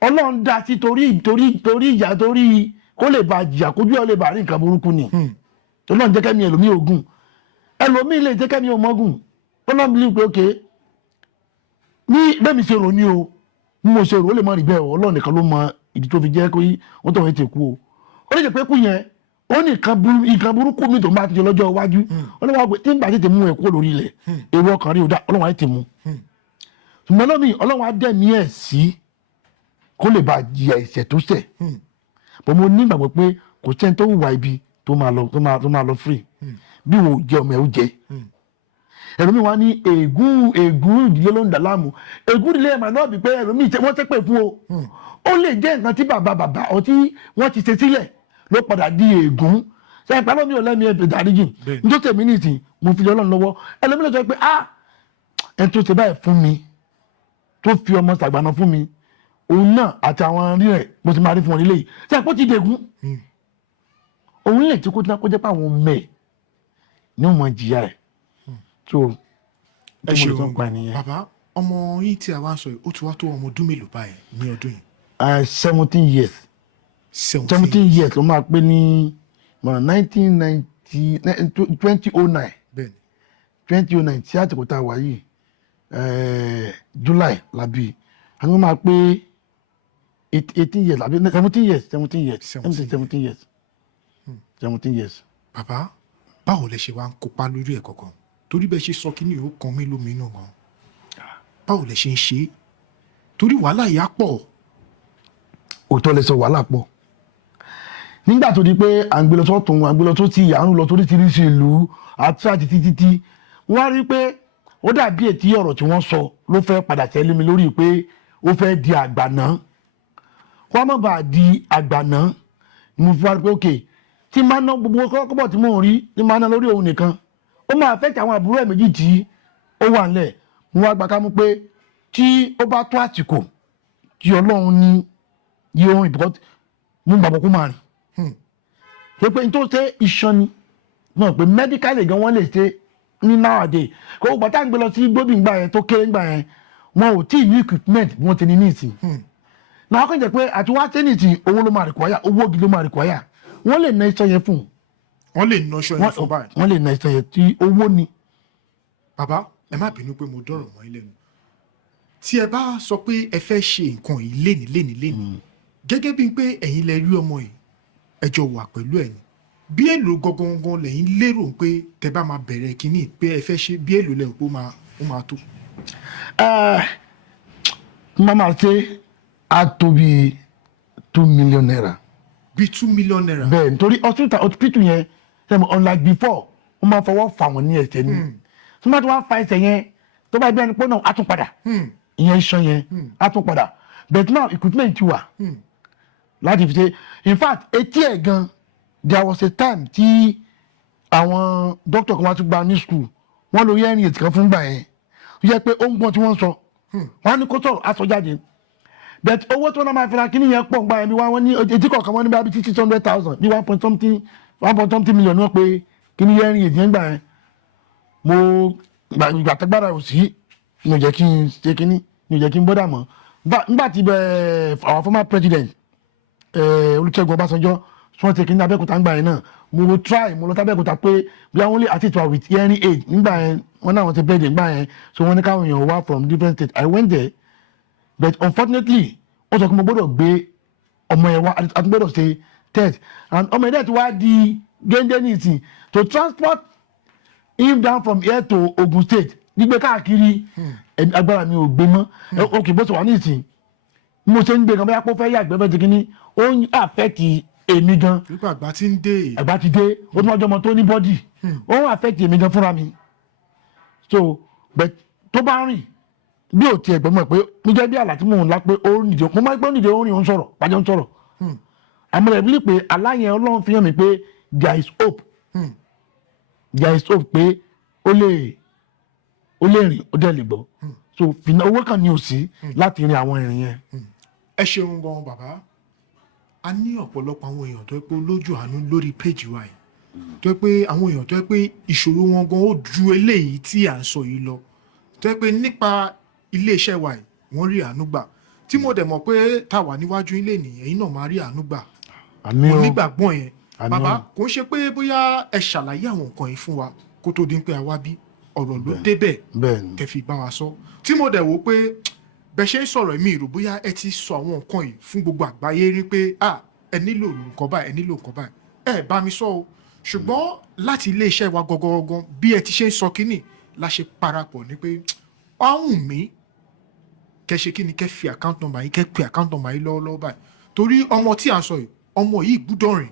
Ọlọ́run dá sí torí ìjà torí kó lè bá jìyà kójú ẹ̀ lè bá rí nǹkan burúkú ni Ọlọ́run jẹ́ kẹ́mi ẹlòmíì ògùn ẹlòmíì lè jẹ́ kẹ́mi ọmọgùn Ọlọ́run bí pé ókè ní bẹ́ẹ̀ mi ṣe rò ní o bí mo ṣe rò ó lè má rí bẹ́ẹ̀ Ọlọ́run nìkan ló mọ ìdí tó fi jẹ́ kó wọ́n tọ̀ wọ́n ti kú o ó lè jẹ́ pé kú yẹn ó ní nǹkan burúkú mi tó máa ti jẹ lọ́jọ́ iwájú ó ní wàá pé tí n bá tètè mú ẹ̀ kó lórí ilẹ̀ èrò ọkàn rí o dá Ọlọ́run á ti mú ṣùgbọ́n lómi Ọlọ́run á dẹ̀mí ẹ̀ sí kó lè bá jìyà ẹ̀ṣẹ̀ tó ṣẹ̀ bọ́n mo nígbàgbọ́ pé kò sẹ́ni tó wà ibi tó máa lọ free bí wo jẹ ọmọ ẹ̀ ó jẹ ẹlòmíì wá ní ègún ìdílé ló ń dà láàmú ègún ìdílé ẹ̀ máa náà bí pé ẹlòmíì wọ́n ṣépè fún o ó lè jẹ́ nǹkan tí bàbá ọtí wọ́n ti ṣe sílẹ̀ ló padà di ègún ṣe ìpàdé mi ò lẹ́mìí ẹ̀fẹ̀ dáríjì nítorí tèmi ní ìsìn mo fi Ọlọ́run lọ́wọ́ ẹlòmíì lè sọ pé ẹni tó ṣe báyìí fún mi tó fi ọmọ ṣàgbàna fún mi òun náà àti àwọn rí rẹ̀ bó ti máa rí fún wọn nílé yìí ṣe àpò ti dègún òun lè tí kó jẹ́ pé àwọn ọmọ ẹ̀ ní ọmọ ìjìyà rẹ̀ tó ẹ ṣeun bàbá ọmọ yìí tí a wá ń sọ yìí ó ti wá tó ọmọ ọdún mélòó báyìí ní ọdún yìí. 17 years 17 years ló máa pé ní 2009 2009 tí àtìkù tá a wà yìí July làbí àti wọ́n máa pé 18 years àbí 17 years. Bàbá báwo lẹ ṣe wá ń kópa lórí ẹ̀ kọ̀ọ̀kan torí bẹ́ẹ̀ ṣe sọ kí ni ó kan mí lóminú gan báwo lẹ ṣe ń ṣe torí wàhálà yà pọ̀. Òótọ́ lẹ sọ wàhálà pọ̀ nígbà tó di pé à ń gbé lọ sọ́tún à ń gbé lọ sósì à ń lọ torí ti rí sí ìlú àti títí wọ́n á rí pé ó dàbí ètí ọ̀rọ̀ tí wọ́n sọ ló fẹ́ padà tẹ̀lé mi lórí pé ó fẹ́ di àgbàná kó má bàa di àgbàná mo fi wá rí pé òkè tí máa ná gbogbo kọ́kọ́ tí mò ń rí tí máa ná lórí òun nìkan ó máa fẹ́ kí àwọn àbúrò ẹ̀ méjì tí ó wà nílẹ̀ mo wá gbà ká mú pé tí ó bá tó àsìkò tí Ọlọ́run ní yí orin because mo gbàgbọ́ kó máa rìn tó pé n tó ṣe iṣan ni náà pé medically gan wọ́n lè ṣe ní nowadays kó o gbàtà ń gbé lọ sí gbóbi ìgbà yẹn tó kéré ìgbà yẹn wọn ò tí ì ní equipment bí wọ́n ti ní ìsìn náà kàn jẹ́ pé àti wá tẹ́nì tí owó ló máa require owó gidi ló máa require wọ́n lè ná iṣan yẹn fún un. Wọ́n lè ná iṣan yẹn fún báyìí. Wọ́n lè ná iṣan yẹn tí owó ni. Bàbá ẹ má bínú pé mo dọ̀rọ̀ mọ́ ilé nu tí ẹ bá sọ pé ẹ fẹ́ ṣe nǹkan yìí lénìí gẹ́gẹ́ bíi pé ẹ̀yin lẹ rí ọmọ yìí ẹ jọ wà pẹ̀lú ẹ̀yin bí èlò gangan lẹ́yìn lérò pé tẹ bá máa bẹ̀rẹ̀ kínní pé ẹ fẹ́ ṣe bí èlò lẹ́yìn pé ó máa tó. Máa ṣe á tó bí 2 million naira. bí 2 million naira. bẹ́ẹ̀ nítorí hospital yẹn sẹ́mi unlike before wọ́n máa fọwọ́ fà wọ́n ní ẹsẹ̀ ni tí wọ́n bá ti wá fa ẹsẹ̀ yẹn tó bá bí ẹni pé náà á tún padà ìyẹn iṣan yẹn á tún padà but now equipment ti wà láti fi ṣe in fact etí ẹ̀ gan there was a time tí àwọn doctor kan wá tún gba ní school wọ́n lo hearing aid kan fún gbà yẹn ó yẹ pé ó ń gbọ́n tí wọ́n sọ wọ́n á ní kó sọ̀rọ̀ aṣọ jáde but owó tí wọ́n náà máa fi ra kíní yẹn pọ̀ gbà yẹn bí wọ́n ní etí kọ̀ọ̀kan wọ́n ní bí 600,000 bí 1.something million wọ́n pé kíní hearing aid yẹn gbà yẹn mo gbàtẹ́gbàrà ò sí ní ò jẹ́ kí n ṣe kíní ní ò jẹ́ kí n bọ́dà mọ́ nígbà tí our former president Olúṣẹ́gun Ọbásanjọ́ tí wọ́n ti kíní Abẹ́òkúta ńgbà yẹn náà mo lọ tábẹ́òkúta pé bí àwọn lè àti ìtura with hearing aid nígbà yẹn wọ́n náà wọ́n ti bẹ́ẹ̀dẹ̀ nígbà yẹn so wọ́n ní káwọn èèyàn wá from different states I went there but unfortunately wọ́n sọ pé mo gbọ́dọ̀ gbé ọmọ yẹn wá àti gbọ́dọ̀ ṣe test and ọmọ yẹn dẹ̀ ti wá di géńdé ní ìsìn to transport him down from here to Ogun State gbígbé káàkiri agbára mi ò gbé mọ́ ok bó ṣe wà ní ìsìn mo ṣe ń gbé gan bóyá pé ó fẹ́ yàgbẹ́ fẹ́ ti kíní ó ń affect èmi gan. nípa àgbà tí ń dé. àgbà ti dé ó tún ọjọ́ ọmọ tó ní bọ́dì ó ń affect èmi gan fúnra mi so but tó bá rìn bí ò tiẹ̀ gbọ́mọ̀ pé mo jẹ́ bí àlá tí mò ń lá pé ó nìdí mo máa ń pẹ́ nìdí ó rìn ó ń sọ̀rọ̀ pàjọ́ ń sọ̀rọ̀ àmọ́ rẹ̀ bí pé aláyẹn Ọlọ́run fi hàn mí pé there is hope pé ó lè rìn ó dẹ̀ lè gbọ́ so owó kan ni ò sí láti rin àwọn ìrìn yẹn. ẹ ṣeun gan bàbá a ní ọ̀pọ̀lọpọ̀ àwọn èèyàn tó yẹ pé lójú àánú lórí péjì wa yìí tó yẹ pé àwọn èèyàn tó yẹ pé ìṣòro wọn gan ó ju eléyìí tí à ń sọ yìí lọ tó yẹ pé nípa iléeṣẹ́ wa yìí wọ́n rí àánú gbà tí mo dẹ̀ mọ̀ pé tá a wà níwájú ilé nìyẹn yìí náà máa rí àánú gbà mo nígbàgbọ́ yẹn bàbá kò ń ṣe pé bóyá ẹ ṣàlàyé àwọn nǹkan yìí fún wa kó tó di pé a wá bí ọ̀rọ̀ ló débẹ̀ kẹfì bá wa sọ tí mo dẹ̀ wò pé bẹ́ẹ̀ ṣe ń sọ̀rọ̀ mi rò bóyá ẹ ti sọ àwọn nǹkan yìí fún gbogbo àgbáyé rí pé ẹ nílò nǹkan báyìí ẹ nílò nǹkan báyìí ẹ bá mi sọ o ṣùgbọ́n láti iléeṣẹ́ wa gangan bí ẹ ti ṣe ń sọ kínní la ṣe parapọ̀ ní pé ọ̀hún mi kẹ ṣe kí ni kẹ fi account number yín kẹ pe account number yín lọ́wọ́lọ́wọ́ báyìí torí ọmọ tí à ń sọ yìí ọmọ yìí gbúdọ̀ rìn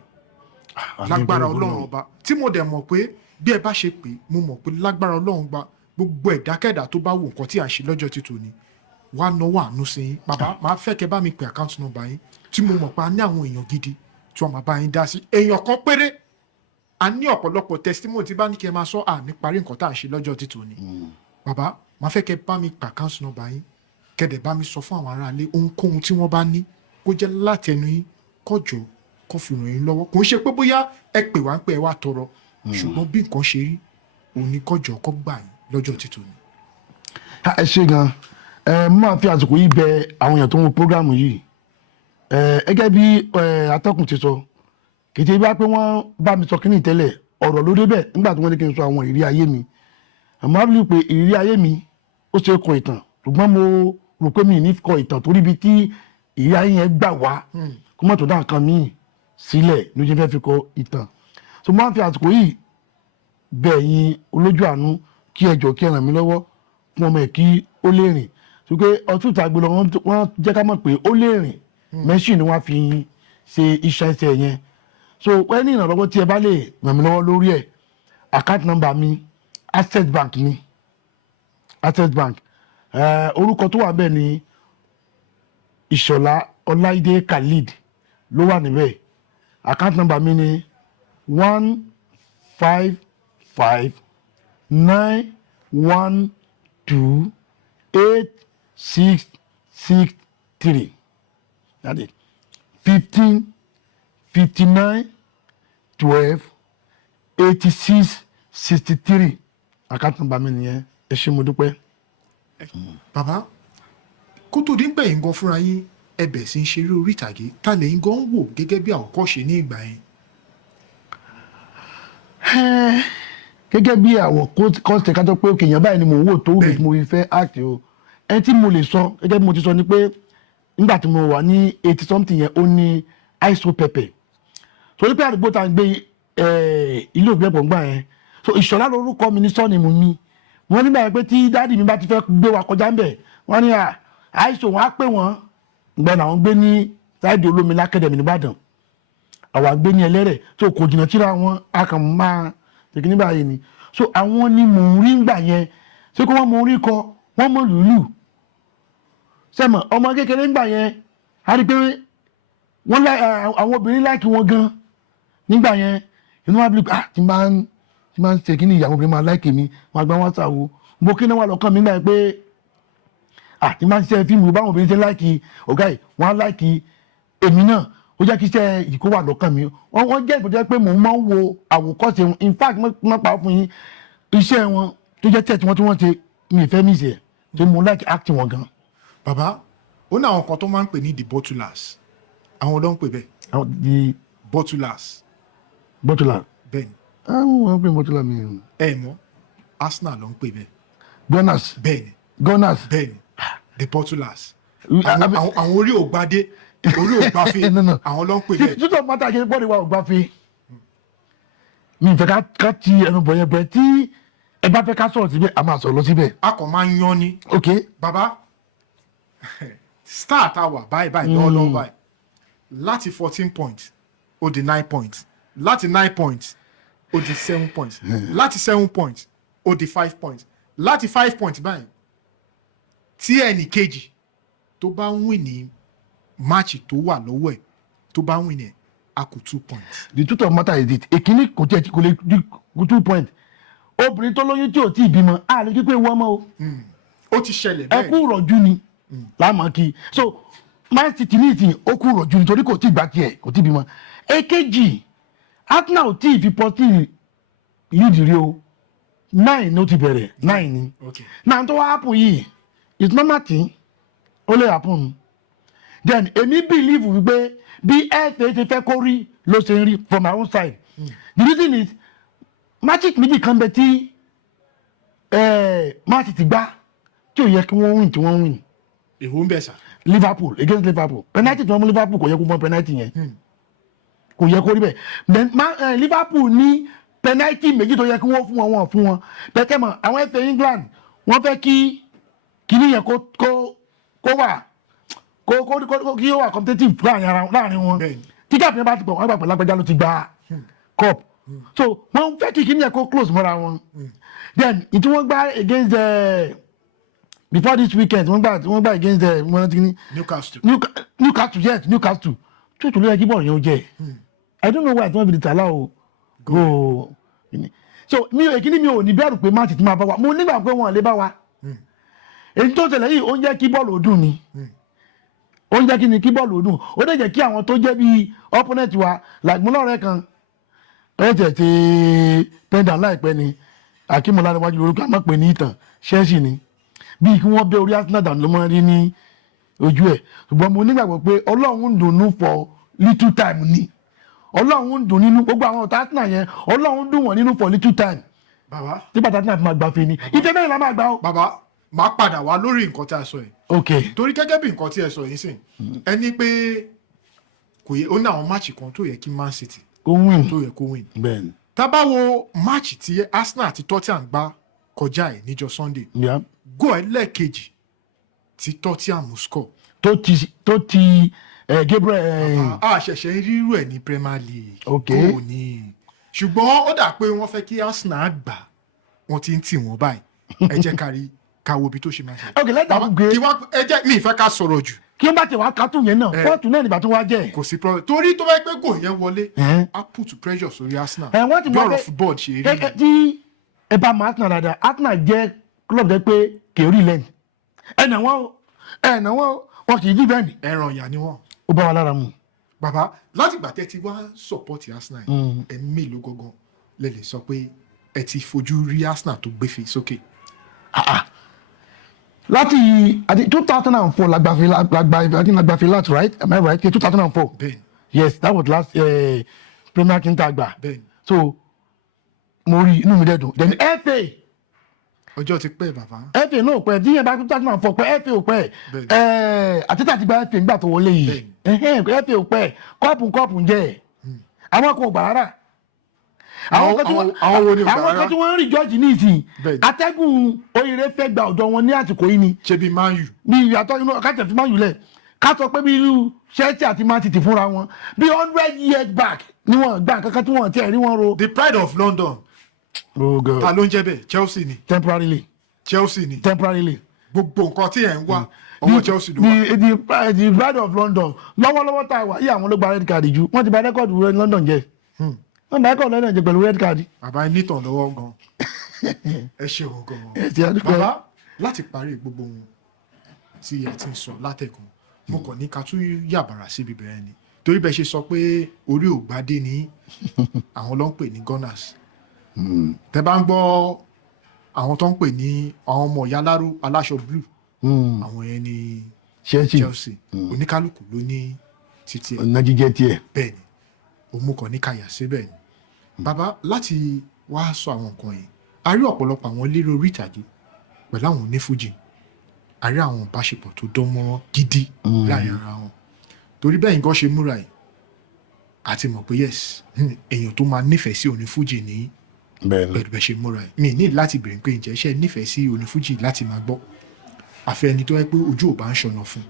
lágbára Ọlọ́run ọba tí mo dẹ̀ mọ̀ pé bí ẹ bá ṣe pé mo mọ̀ pé lágbára Ọlọ́run gba gbogbo ẹ̀dákẹ́dà tó bá wù nǹkan tí à ń ṣe lọ́jọ́ títò ni wà á náwó àánú sí yín bàbá máa fẹ́ kẹ́ bá mi pe account number yín tí mo mọ̀ pé a ní àwọn èèyàn gidi tí wọ́n máa bá yín dá sí èèyàn kan péré a ní ọ̀pọ̀lọpọ̀ testimony tí bá ní kí ẹ máa sọ ní parí nǹkan tá à ń ṣe lọ́jọ́ títò ni bàbá máa fẹ́ kẹ́ bá mi pe account number yín kẹ́dẹ̀ bá mi sọ fún àwọn aráalé ohunkóhun tí wọ́n bá ní kó jẹ́ látẹnu yín kọjọ kó fi ràn yín lọ́wọ́ kò ń ṣe pé bóyá ẹ pè wá ń pè ẹ wá tọrọ ṣùgbọ́n bí nǹkan ṣe rí òun ni kọjọ kó gbà yín lọ́jọ́ títò ni. ẹ ṣe gan mo máa fi àsìkò yìí bẹ àwọn èèyàn tó ń wo programu yìí gẹ́gẹ́ bí atọ́kùn ti sọ kì í ṣe bá pé wọ́n bá mi sọ kí ní tẹ́lẹ̀ ọ̀rọ̀ ló débẹ̀ nígbà tí wọ́n ní kí n sọ àwọn ìrírí ayé mi àmọ́ á rí i pé ìrírí ayé mi ó ṣe kọ ìtàn ṣùgbọ́n mo rò pé mi ní kọ ìtàn torí ibi tí ìrírí ayé yẹn gbà wá kó mọ̀ tó dá nǹkan míì sílẹ̀ ló ṣe fẹ́ fi kọ ìtàn so mo máa fi àsìkò yìí bẹ̀ yín olójú àánú kí ẹ jọ̀ọ́ kí ẹ ràn mí lọ́wọ́ fún ọmọ ẹ̀ kí ó lè rìn ṣùgbọ́n ọtún ìta gbọ́dọ̀ wọ́n jẹ́ ká mọ̀ pé ó lè rìn mẹ́ṣìn ni wọ́n fi ṣe iṣẹ́ ẹsẹ̀ yẹn so wọ́n ní ìrànlọ́wọ́ tí ẹ bá lè ràn mí lọ́wọ́ lórí ẹ̀ account number mi Access Bank ni Access Bank orúkọ tó wà bẹ́ẹ̀ ni Ishola Olaide Khalid ló wà níbẹ̀ account number mi ni 15591286663 that is 1559128663 account number mi nìyẹn ẹ ṣé mo dúpẹ́. bàbá kó tó dín pẹ̀yìn gan fúnra yín ẹbẹ̀ sí ń ṣeré orí ìtàgé ta lẹ́yìn gan ń wò gẹ́gẹ́ bí àwòkọ́ṣe ní ìgbà yẹn. gẹ́gẹ́ bí àwọn kọ́sìtẹ̀ ká tó pé òkè èèyàn báyìí ni mò ń wò tó wù mí mo fi fẹ́ act o ẹni tí mo lè sọ gẹ́gẹ́ bí mo ti sọ ni pé nígbà tí mo wà ní 80 something yẹn ó ní iso pepper torí pé àdúgbò tá à ń gbé ilé ògbẹ́pọ̀ ńgbà yẹn so Ìṣọ̀lá lórúkọ mi ní sọ́ọ̀nì mu mi wọ́n nígbà yẹn pé tí dáàdì mi bá ti fẹ́ gbé wa kọjá ń bẹ̀ wọ́n ní iso wọn á pè wọ́n gbọ́n àwọn gbé ní sáìdì olómi lákẹ́dẹ̀mí nìbàdàn àwọn gbé ní ẹlẹ́rẹ̀ tó kò jìnnà síra wọn a kàn máa tèkí ní báyìí ni so àwọn ni mò ń rí gbà yẹn ṣé kí wọ́n mọ orí kọ wọ́n mọ lùlù sẹ́mọ̀ ọmọ kékeré gbà yẹn a rí pé wọ́n àwọn obìnrin láìkí wọn gan nígbà yẹn inú wa bí tí máa ń ṣe kí ni ìyàwó obìnrin máa láìkí mi wọn àgbà wọn ṣàwò mo kí ni wọn lọ́kàn mi gbà yẹn pé tí máa ń ṣe fíìmù báwọn obìnrin ṣe láìkí ọ̀gá yìí wọ́n á láìkí èmi náà ó jẹ́ kí iṣẹ́ ìkó wà lọ́kàn mi wọ́n jẹ́ ìpòjẹ́ pé mò ń máa ń wo àwòkọ́ṣe wọn in fact wọ́n pa fún yín iṣẹ́ wọn tó jẹ́ tẹ̀ tí wọ́n ṣe mi ìfẹ́ mi ṣe tó mo like acting wọn gan. bàbá ó ní àwọn kan tó máa ń pè ní the bottlers àwọn ló ń pè bẹ́ẹ̀. the bottlers. bottlers. bẹ́ẹ̀ni. wọ́n ń pè bottlers mi. mọ̀ Arsenal ló ń pè bẹ́ẹ̀. gunners. bẹ́ẹ̀ni. gunners. bẹ́ẹ̀ni the bottlers. àwọn orí ògbadé orí ògbafẹ́ àwọn ló ń pè bẹ́ẹ̀. títọ́ pátá kí bọ́ọ̀lù wa ògbafẹ́ mi ìfẹ́ ká ti ẹnu bọ̀ yẹn bẹ́ẹ̀ tí ẹ bá fẹ́ ká sọ̀rọ̀ síbẹ̀ a máa sọ̀rọ̀ lọ síbẹ̀. a kàn máa ń yan ni. ok. baba star ta wà báyìí lọ́wọ́lọ́wọ́ báyìí láti 14 points ó di 9 points láti 9 points ó di 7 points láti 7 points ó di 5 points láti 5 points báyìí tí ẹnì kejì tó bá ń win ní máàcì tó wà lọ́wọ́ ẹ̀ tó bá ń win ẹ̀ a kù 2 points. the truth of matter is this èkíní kò tiẹ̀ kò lè di 2 points obìnrin tó lóyún tí ò tí ì bímọ a lè kí pé wọ́n mọ́ o. ó ti ṣẹlẹ̀ bẹ́ẹ̀. ẹ kú rọ̀jú ni láàmú kí so Man City ní ìsìn ó kú rọ̀jú nítorí kò tí ì gbà tiẹ̀ kò tí ì bímọ. èkejì Arsenal ò tí ì fi pọ́tì líìdì rí o 9 ló ti bẹ̀rẹ̀ 9 ni. náà tó wá happen yìí it's normal thing ó lè happen then èmi believe wípé bí FA ti fẹ́ kó rí ló ṣe ń rí from my own side the reason is magic méjì kan bẹ tí Man City gbá tí ò yẹ kí wọ́n win tí wọ́n win. èwo ń bẹ̀ sà. Liverpool against Liverpool penalty tí wọ́n mú Liverpool kò yẹ kó mọ penalty yẹn kò yẹ kó rí bẹ́ẹ̀ then Liverpool ní penalty méjì tó yẹ kí wọ́n fún wọn fún wọn pẹ̀kẹ́ mọ̀ àwọn FA England wọ́n fẹ́ kí kíní yẹn kó wà kí ó wà competitive láàrin wọn tí káàpì bá ti pọ̀ wọ́n gbà pé lágbájá ló ti gba cup so wọ́n fẹ́ kí kíní yẹn kó close mọ́ra wọn then ìtí wọ́n gbá against before this weekend wọ́n gbá against Newcastle tó ló yẹ kí bọ́ọ̀lù yẹn ó jẹ́ I don't know why tí wọ́n fi tàlá o go so èkíní mi ò ní bẹ̀rù pé match ti máa bá wa mo nígbà pé wọ́n lè bá wa èyí tó ṣẹlẹ̀ yìí ó ń jẹ́ kí bọ́ọ̀lù ó dùn ni ó ń jẹ́ kí ni kí bọ́ọ̀lù ó dùn ó dẹ̀ jẹ́ kí àwọn tó jẹ́ bíi opponent wa like múlọ́ọ̀rẹ́ kan ẹ̀ tẹ̀ ti pẹ́ndà láìpẹ́ ni akímọ̀lá níwájú lórúkọ àmọ́ pé ní ìtàn Chelsea ni bíi kí wọ́n bẹ orí Arsenal dànù ló máa rí ní ojú ẹ̀ ṣùgbọ́n mo nígbàgbọ́ pé Ọlọ́run ń dùnnú for little time ni Ọlọ́run ń dùn nínú gbogbo àwọn ọ̀tá Arsenal yẹn Ọlọ́run dùn wọ́n nínú for little time bàbá tí bàtà Arsenal fi máa gbà fe ni ìfẹ́ mẹ́rin la máa gbà ó. bàbá máa padà wá lórí nǹkan tí a sọ yìí. ok torí gẹ́gẹ́ bí nǹkan tí ẹ sọ yìí sìn ẹni pé kò yẹ ó ní àwọn máàcì kan tó yẹ kí Man City kó win tó yẹ kó win. bẹ́ẹ̀ni. tá bá wo máàcì tí Arsenal àti Tottenham gbá kọjá ẹ̀ níjọ́ Sunday góò ẹlẹ́ẹ̀kejì tí Tottenham score. tó ti Gabriel. a ṣẹ̀ṣẹ̀ rírú ẹ̀ ní Premier League. ok góò ní ṣùgbọ́n ó dà pé wọ́n fẹ́ kí Arsenal gbà wọ́n ti ń tì wọ́n báyìí ẹ jẹ́ ká wo ibi tó ṣe máa ṣe. ok lẹ́tà ń gbé. ẹ jẹ́ mi ìfẹ́ ká sọ̀rọ̀ jù. kí n bá ti wá kátó yẹn náà fọ́ọ̀tù náà nígbà tó wá jẹ́. kò sí problem torí tó bá gbé góò yẹn wọlé á put pressure sórí Arsenal. wọ́n ti bí ọ̀rọ̀ football ṣe rí. tí ẹ bá mọ Arsenal dáadáa Arsenal jẹ́ club jẹ́ pé kèrè lẹ́nu ẹ̀nà wọn kì í jí bẹ́ẹ̀ ni. ẹran ìyá ni wọn. ó bá wa lára mu. bàbá láti ìgbà tẹ́ ti wá support Arsenal ẹ̀ mélòó gangan lè lè sọ pé ẹ ti fojú rí Arsenal tó gbéfe sókè. láti 2004 lágbàfẹ́ last right am I right 2004 bẹ́ẹ̀ni yes that was last Premier King tagba bẹ́ẹ̀ni so mo rí inú mi dẹ́dùn then FA ọjọ́ ti pẹ́ bàbá. FA náà pẹ́ díẹ̀ bá 2004 pẹ́ FA ò pẹ́ àtẹ́tà ti gba FA nígbà tó wọlé yìí FA ò pẹ́ kọ́ọ̀pù ń jẹ́ àwọn kan ò gbà rárá àwọn kan tí wọ́n ń rí jọ́ọ̀jì ní ìsìn atẹ́gùn oyèrè fẹ́ gba ọ̀dọ̀ wọn ní àsìkò yìí ni. ṣe bí Man U. bí ìyàtọ̀ inú kájẹ̀ fi Man U lẹ̀ ká sọ pé bí irú Chelsea àti Man City fúnra wọn bí 100 years back ni wọ́n gbà kankan tí wọ́n tiẹ̀ rí wọn ro. the pride of London. Oh God. Ta ló ń jẹ́ bẹ́ẹ̀? Chelsea ni. Temporarily. Chelsea ni. Temporarily. Gbogbo nǹkan tí ẹ̀ ń wá ọmọ Chelsea ló wà. The pride of London lọ́wọ́lọ́wọ́ tá a wà yí àwọn ló gba red card jù wọ́n ti bà rẹ́kọ̀dù London jẹ́ wọ́n bá rẹ́kọ̀dù London jẹ́ pẹ̀lú red card. Bàbá yín nítàn lọ́wọ́ gan. Ẹ ṣeun gan. Bàbá láti parí gbogbo ohun tí ẹ ti ń sọ látẹ̀kùn mo kàn ní ká tún yàbàrà síbi bẹ̀rẹ̀ ni torí bẹ́ẹ̀ ṣe sọ pé orí ògbádé ní àwọn ló ń pè ní Gunners. Tẹ́ bá ń gbọ́ àwọn tó ń pè ní àwọn ọmọ ìyá aláró aláṣọ blue àwọn yẹn ní Chelsea oníkálukú ló ní títí ẹ̀ ọ̀nà jíjẹ tiẹ̀. bẹ́ẹ̀ ni òun kàn ní kàyà síbẹ̀ ni. Bàbá láti wá sọ àwọn nǹkan yìí a rí ọ̀pọ̀lọpọ̀ àwọn eléré orí ìtàgé pẹ̀lú àwọn onífújì a rí àwọn ìbáṣepọ̀ tó dán mọ́rán gidi láàrin ara wọn torí bẹ́ẹ̀ nǹkan ṣe múra yìí àti mọ̀ pé yes èèyàn tó máa nífẹ̀ẹ́ sí onífújì ní pẹ̀lú bẹ́ẹ̀ ṣe múra yìí mi ní láti bèrè pé ǹjẹ́ ṣe nífẹ̀ẹ́ sí onífújì láti máa gbọ́ àfẹ́ ẹni tó yẹ pé ojú ò bá ń ṣọ̀nà fún.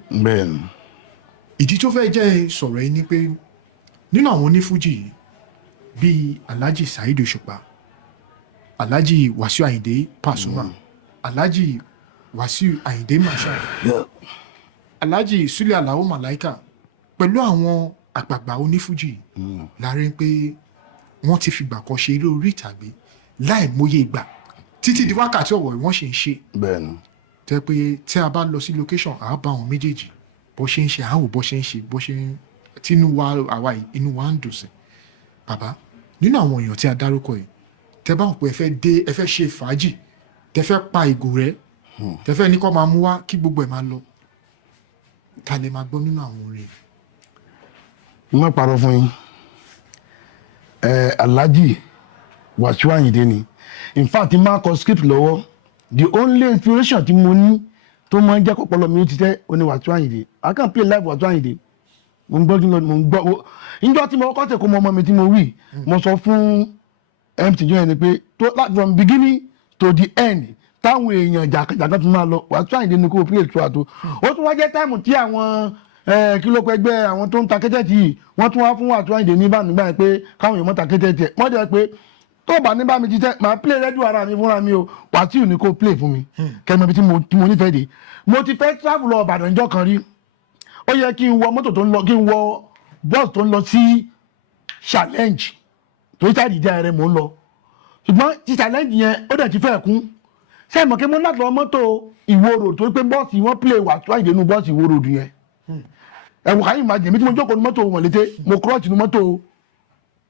Ìdí tó fẹ́ jẹ́ sọ̀rọ̀ yìí ni pé nínú àwọn onífújì yìí bíi Alhaji Saheed Òṣùpá Alhaji Wasiu Ayinde Pasuma Alhaji Wasiu Ayinde Marshal Alhaji Sule Alao Malaika pẹ̀lú àwọn àgbààgbà onífújì láàrin pé wọ́n ti fìgbà kan ṣe eré orí ìtàgé láì mọye ìgbà títí di wákàtí ọ̀wọ̀ wọ́n ṣe ń ṣe tẹ́ pé tí a bá lọ sí location àá bá àwọn méjèèjì bó ṣe ń ṣe àáwò bó ṣe ń ṣe bó ṣe ń tínú wa àwa yìí inú wa ń dùn sí. Bàbá nínú àwọn èèyàn tí a dárúkọ yìí tẹ́ bá wò pé ẹ fẹ́ ṣe fàájì tẹ́ fẹ́ pa ìgò rẹ̀ tẹ́ fẹ́ ní kó máa mú wá kí gbogbo ẹ̀ máa lọ ta lè máa gbọ́ nínú àwọn orin. Má parọ́ fún yín Alhaji Wasiu Ayinde ni in fact má kọ script lọ́wọ́ the only inspiration tí mo ní tó máa ń jẹ́ kọ́pọ̀lọ́ mi ó ti tẹ́ oní Wasiu Ayinde I can play live Wasiu Ayinde mo ń gbọ́ kí mo ń gbọ́ níjọ́ tí mo kọ́ tẹ̀ kó mọ ọmọ mi tí mo wí mo sọ fún mt joy ni pé from beginning to the end táwọn èèyàn jàkàjàkà tún máa lọ Wasiu Ayinde ni kò play through àtò ó tún wá jẹ́ táìmù tí àwọn kí ló pẹ́ gbẹ́ àwọn tó ń ta kẹ́tẹ́ẹ̀tì yìí wọ́n tún wá fún Wasiu Ayinde ní bámi báyìí pé káwọn èèyàn mọ́ ta kẹ́tẹ́ẹ̀tì ẹ̀ wọ́n jẹ́ pé tó bá ní bámi jíjẹ́ máa play rédíò ara mi fúnra mi o Wasiu ni kò play fún mi kẹ́mi ibi tí mo nífẹ̀ẹ́ dé mo ti fẹ́ travel lọ Ìbàdàn ìjọ kan rí ó yẹ kí n wọ mọ́tò tó ń lọ kí n wọ bọ́ọ̀sì tó ń lọ sí challenge torí táyà ìdí ààrẹ mò ń lọ ṣùgbọ́n ti challenge yẹn ó dẹ̀ ti fẹ́ kún ṣé ìmọ̀ kí mo láti lọ mọ́tò Ìwó road torí pé bọ́ọ̀sì wọ́n play Wasiu Ayinde nínú bọ́ọ̀sì Ìwó road yẹn ẹ̀wọ̀n káyìn máa jẹ̀mí tí mo jókòó ní mọ́tò wọn létí mo cross ní mọ́tò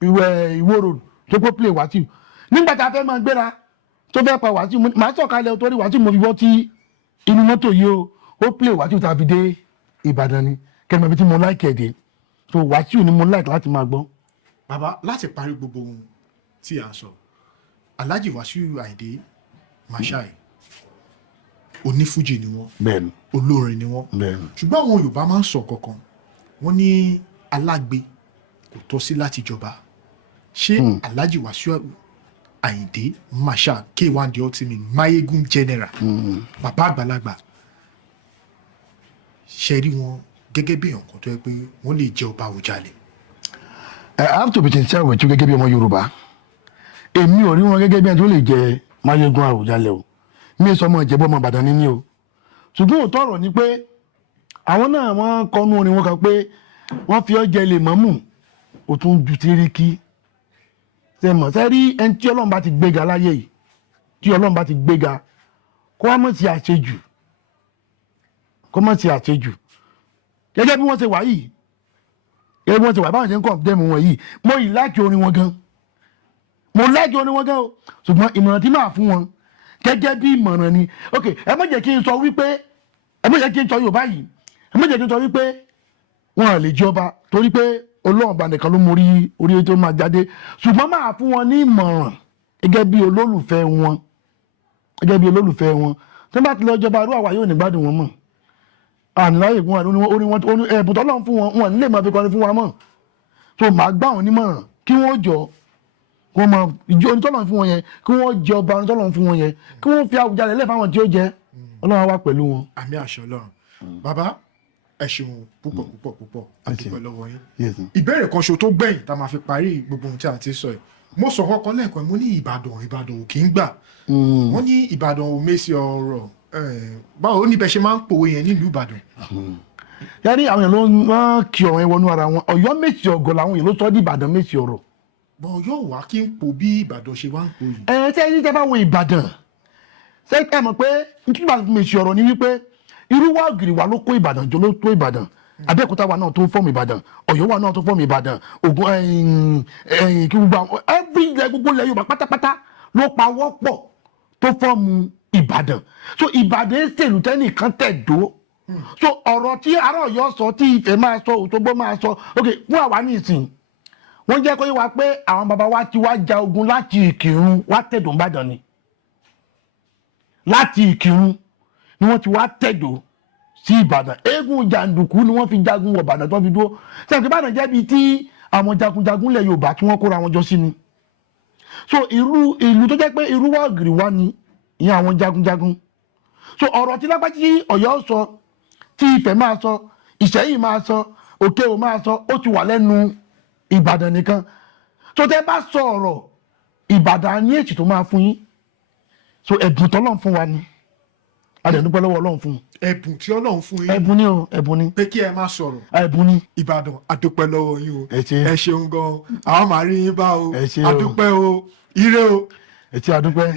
Ìwó road tó kó play Wasiu nígbà tá a fẹ́ máa gbéra tó fẹ́ pa Wasiu màá sọ̀kalẹ̀ torí Wasiu mo fi bọ́ tí inú mọ́tò yìí ó play Wasiu tá a fi dé Ìbàdàn ni kẹ́mi ibi tí mo like ẹ̀ dé so Wasiu ni mo like láti máa gbọ́. Bàbá láti parí gbogbo ohun tí a sọ Alhaji Wasiu Ayinde Marshal onífújì ni wọ́n olórin ni wọ́n ṣùgbọ́n àwọn Yorùbá máa ń sọ kankan wọ́n ní alágbe kò tọ́ sí láti jọba ṣé Alhaji Wasiu Ayinde Marshal K1 the ultimate mayegun general bàbá àgbàlagbà ṣe rí wọn gẹ́gẹ́ bí èèyàn kan tó yẹ pé wọ́n lè jẹ ọba Àwùjalẹ̀. I have to be sincere with you gẹ́gẹ́ bí ọmọ Yorùbá èmi ò rí wọn gẹ́gẹ́ bí ẹni tó lè jẹ mayegun Àwùjalẹ̀ o mi sọ ọmọ ìjẹ́bọ́ ọmọ Ìbàdàn ní o ṣùgbọ́n òótọ́ ọ̀rọ̀ ni pé àwọn náà wọ́n kọ́nú orin wọn kan pé wọ́n fi ọ́ jẹ lè mọ́mù ó tún ju tíríkì ṣe mọ̀ sẹ́ rí ẹni tí Ọlọ́run bá ti gbéga láyé yìí tí Ọlọ́run bá ti gbéga kó wá mọ̀ sí àṣejù kó mọ̀ sí àṣejù gẹ́gẹ́ bí wọ́n ṣe wà yìí gẹ́gẹ́ bí wọ́n ṣe wà báwọn ṣe ń kọ́ dẹ́mu wọn yìí mo yìí láìkí orin wọn gan mo láìkí orin wọn gan o ṣùgbọ́n ìmọ̀ràn tí máa fún wọn gẹ́gẹ́ bí ìmọ̀ràn ni ok ẹ má jẹ́ kí n sọ wípé ẹ má jẹ́ kí n sọ Yorùbá yìí ẹ má jẹ́ kí n sọ wípé wọn à lè jọba torí pé Ọlọ́run bá nìkan ló mú orí tó máa jáde ṣùgbọ́n máa fún wọn ní ìmọ̀ràn gẹ́gẹ́ bí olólùfẹ́ wọn tí wọ́n bá ti lọ jọba arú àwa yóò ní gbádùn wọn mọ̀ àníláyè fún wọn orí wọn ẹ̀bùn tọ́lọ́run fún wọn nílé máa fi kọrin fún wa mọ̀ tó máa gbá wọn nímọ̀ràn kí wọ́n jọ wọ́n máa ìjọ onítọ́lọ́run fún wọn yẹn kí wọ́n jẹ ọba onítọ́lọ́run fún wọn yẹn kí wọ́n fi Àwùjalẹ̀ lẹ̀ fáwọn tí ó jẹ Ọlọ́run wá pẹ̀lú wọn. Àmì àṣẹ Ọlọ́run. Bàbá ẹ ṣeun púpọ̀ àdúpẹ́ lọ́wọ́ yín. Yes, sir. ìbéèrè kan ṣo tó gbẹ̀yìn tá a máa fi parí gbogbo ohun tí a ti sọ yìí mo sọ kọ́kọ́ lẹ́ẹ̀kan mo ní Ìbàdàn ò kì í gbà wọ́n ní Ìbàdàn ò mèsì ọ̀rọ̀ báwo ní bẹ́ẹ̀ ṣe máa ń pòwe yẹn nílùú Ìbàdàn. yẹ́nì àwọn èèyàn ló ń kí ọ̀rọ̀ yẹn wọnú ara wọn Ọ̀yọ́ mèsì ọ̀gọ̀ làwọn èèyàn ló sọ di Ìbàdàn mèsì ọ̀rọ̀. bọ́ yóò wá kí n pò bí Ìbàdàn ṣe wá ń pò yìí. ṣé ẹni tẹ́ bá wo Ìbàdàn ṣé ẹ mọ̀ pé nítorí Ìbàdàn mèsì ọ̀rọ̀ ni wípé irú wa ògiri wa ló kó Ìbàdàn jọ ló tó Ìbàdàn Abẹ́òkúta wa náà tó fọ́ọ̀mù Ìbàdàn Ọ̀yọ́ wa náà tó fọ́ọ̀mù Ìbàdàn Ògùn kí gbogbo every ilẹ̀ gbogbo ilẹ̀ Yorùbá pátápátá ló pa wọ́pọ̀ tó fọ́ọ̀mù Ìbàdàn so Ìbàdàn ṣèlú tẹ́nìkan tẹ̀dó so ọ̀rọ̀ tí ará Ọ̀yọ́ sọ tí Ifẹ̀ máa sọ Òṣogbo máa sọ ok fún àwa ní ìsìn wọ́n jẹ́ kó yé wa pé àwọn bàbá wa ti wá ja ogun láti Ìkìrun wá tẹ̀dó Ìbàdàn ni láti Ìkìrun ni wọ́n ti wá tẹ̀dó sí Ìbàdàn eégún jàǹdùkú ni wọ́n fi jagun wọ Ìbàdàn tó fi dúró sẹ́yìn Ìbàdàn jẹ́ bíi tí àwọn jagunjagun lẹ̀ Yorùbá tí wọ́n kóra wọn jọ sí ni so ìlú tó jẹ́ pé irú wa ògiri wa ni ìyẹn àwọn jagunjagun so ọ̀rọ̀ tí lápá tí Ọ̀yọ́ sọ tí Ifẹ̀ máa sọ Ìṣẹ̀yìn máa sọ Òkè-Ò máa sọ ó ti wà lẹ́nu Ìbàdàn nìkan so tẹ́ bá sọ ọ̀rọ̀ Ìbàdàn ní èsì tó máa fún yín so ẹ̀bùn tọ́lọ́run fún wa ni adẹ̀dúpẹ́ lọ́wọ́ Ọlọ́run fún un. ẹ̀bùn tí Ọlọ́run fún yín. ẹ̀bùn ni o ẹ̀bùn ni. pé kí ẹ má sọ̀rọ̀. ẹ̀bùn ni. Ìbàdàn adúpẹ́ lọ́wọ́ yín o. ẹ ṣeun gan-an àwọn màá rí yín bá o. ẹ ṣé o. adúpẹ́ o ire o. ẹ ṣé adúpẹ́.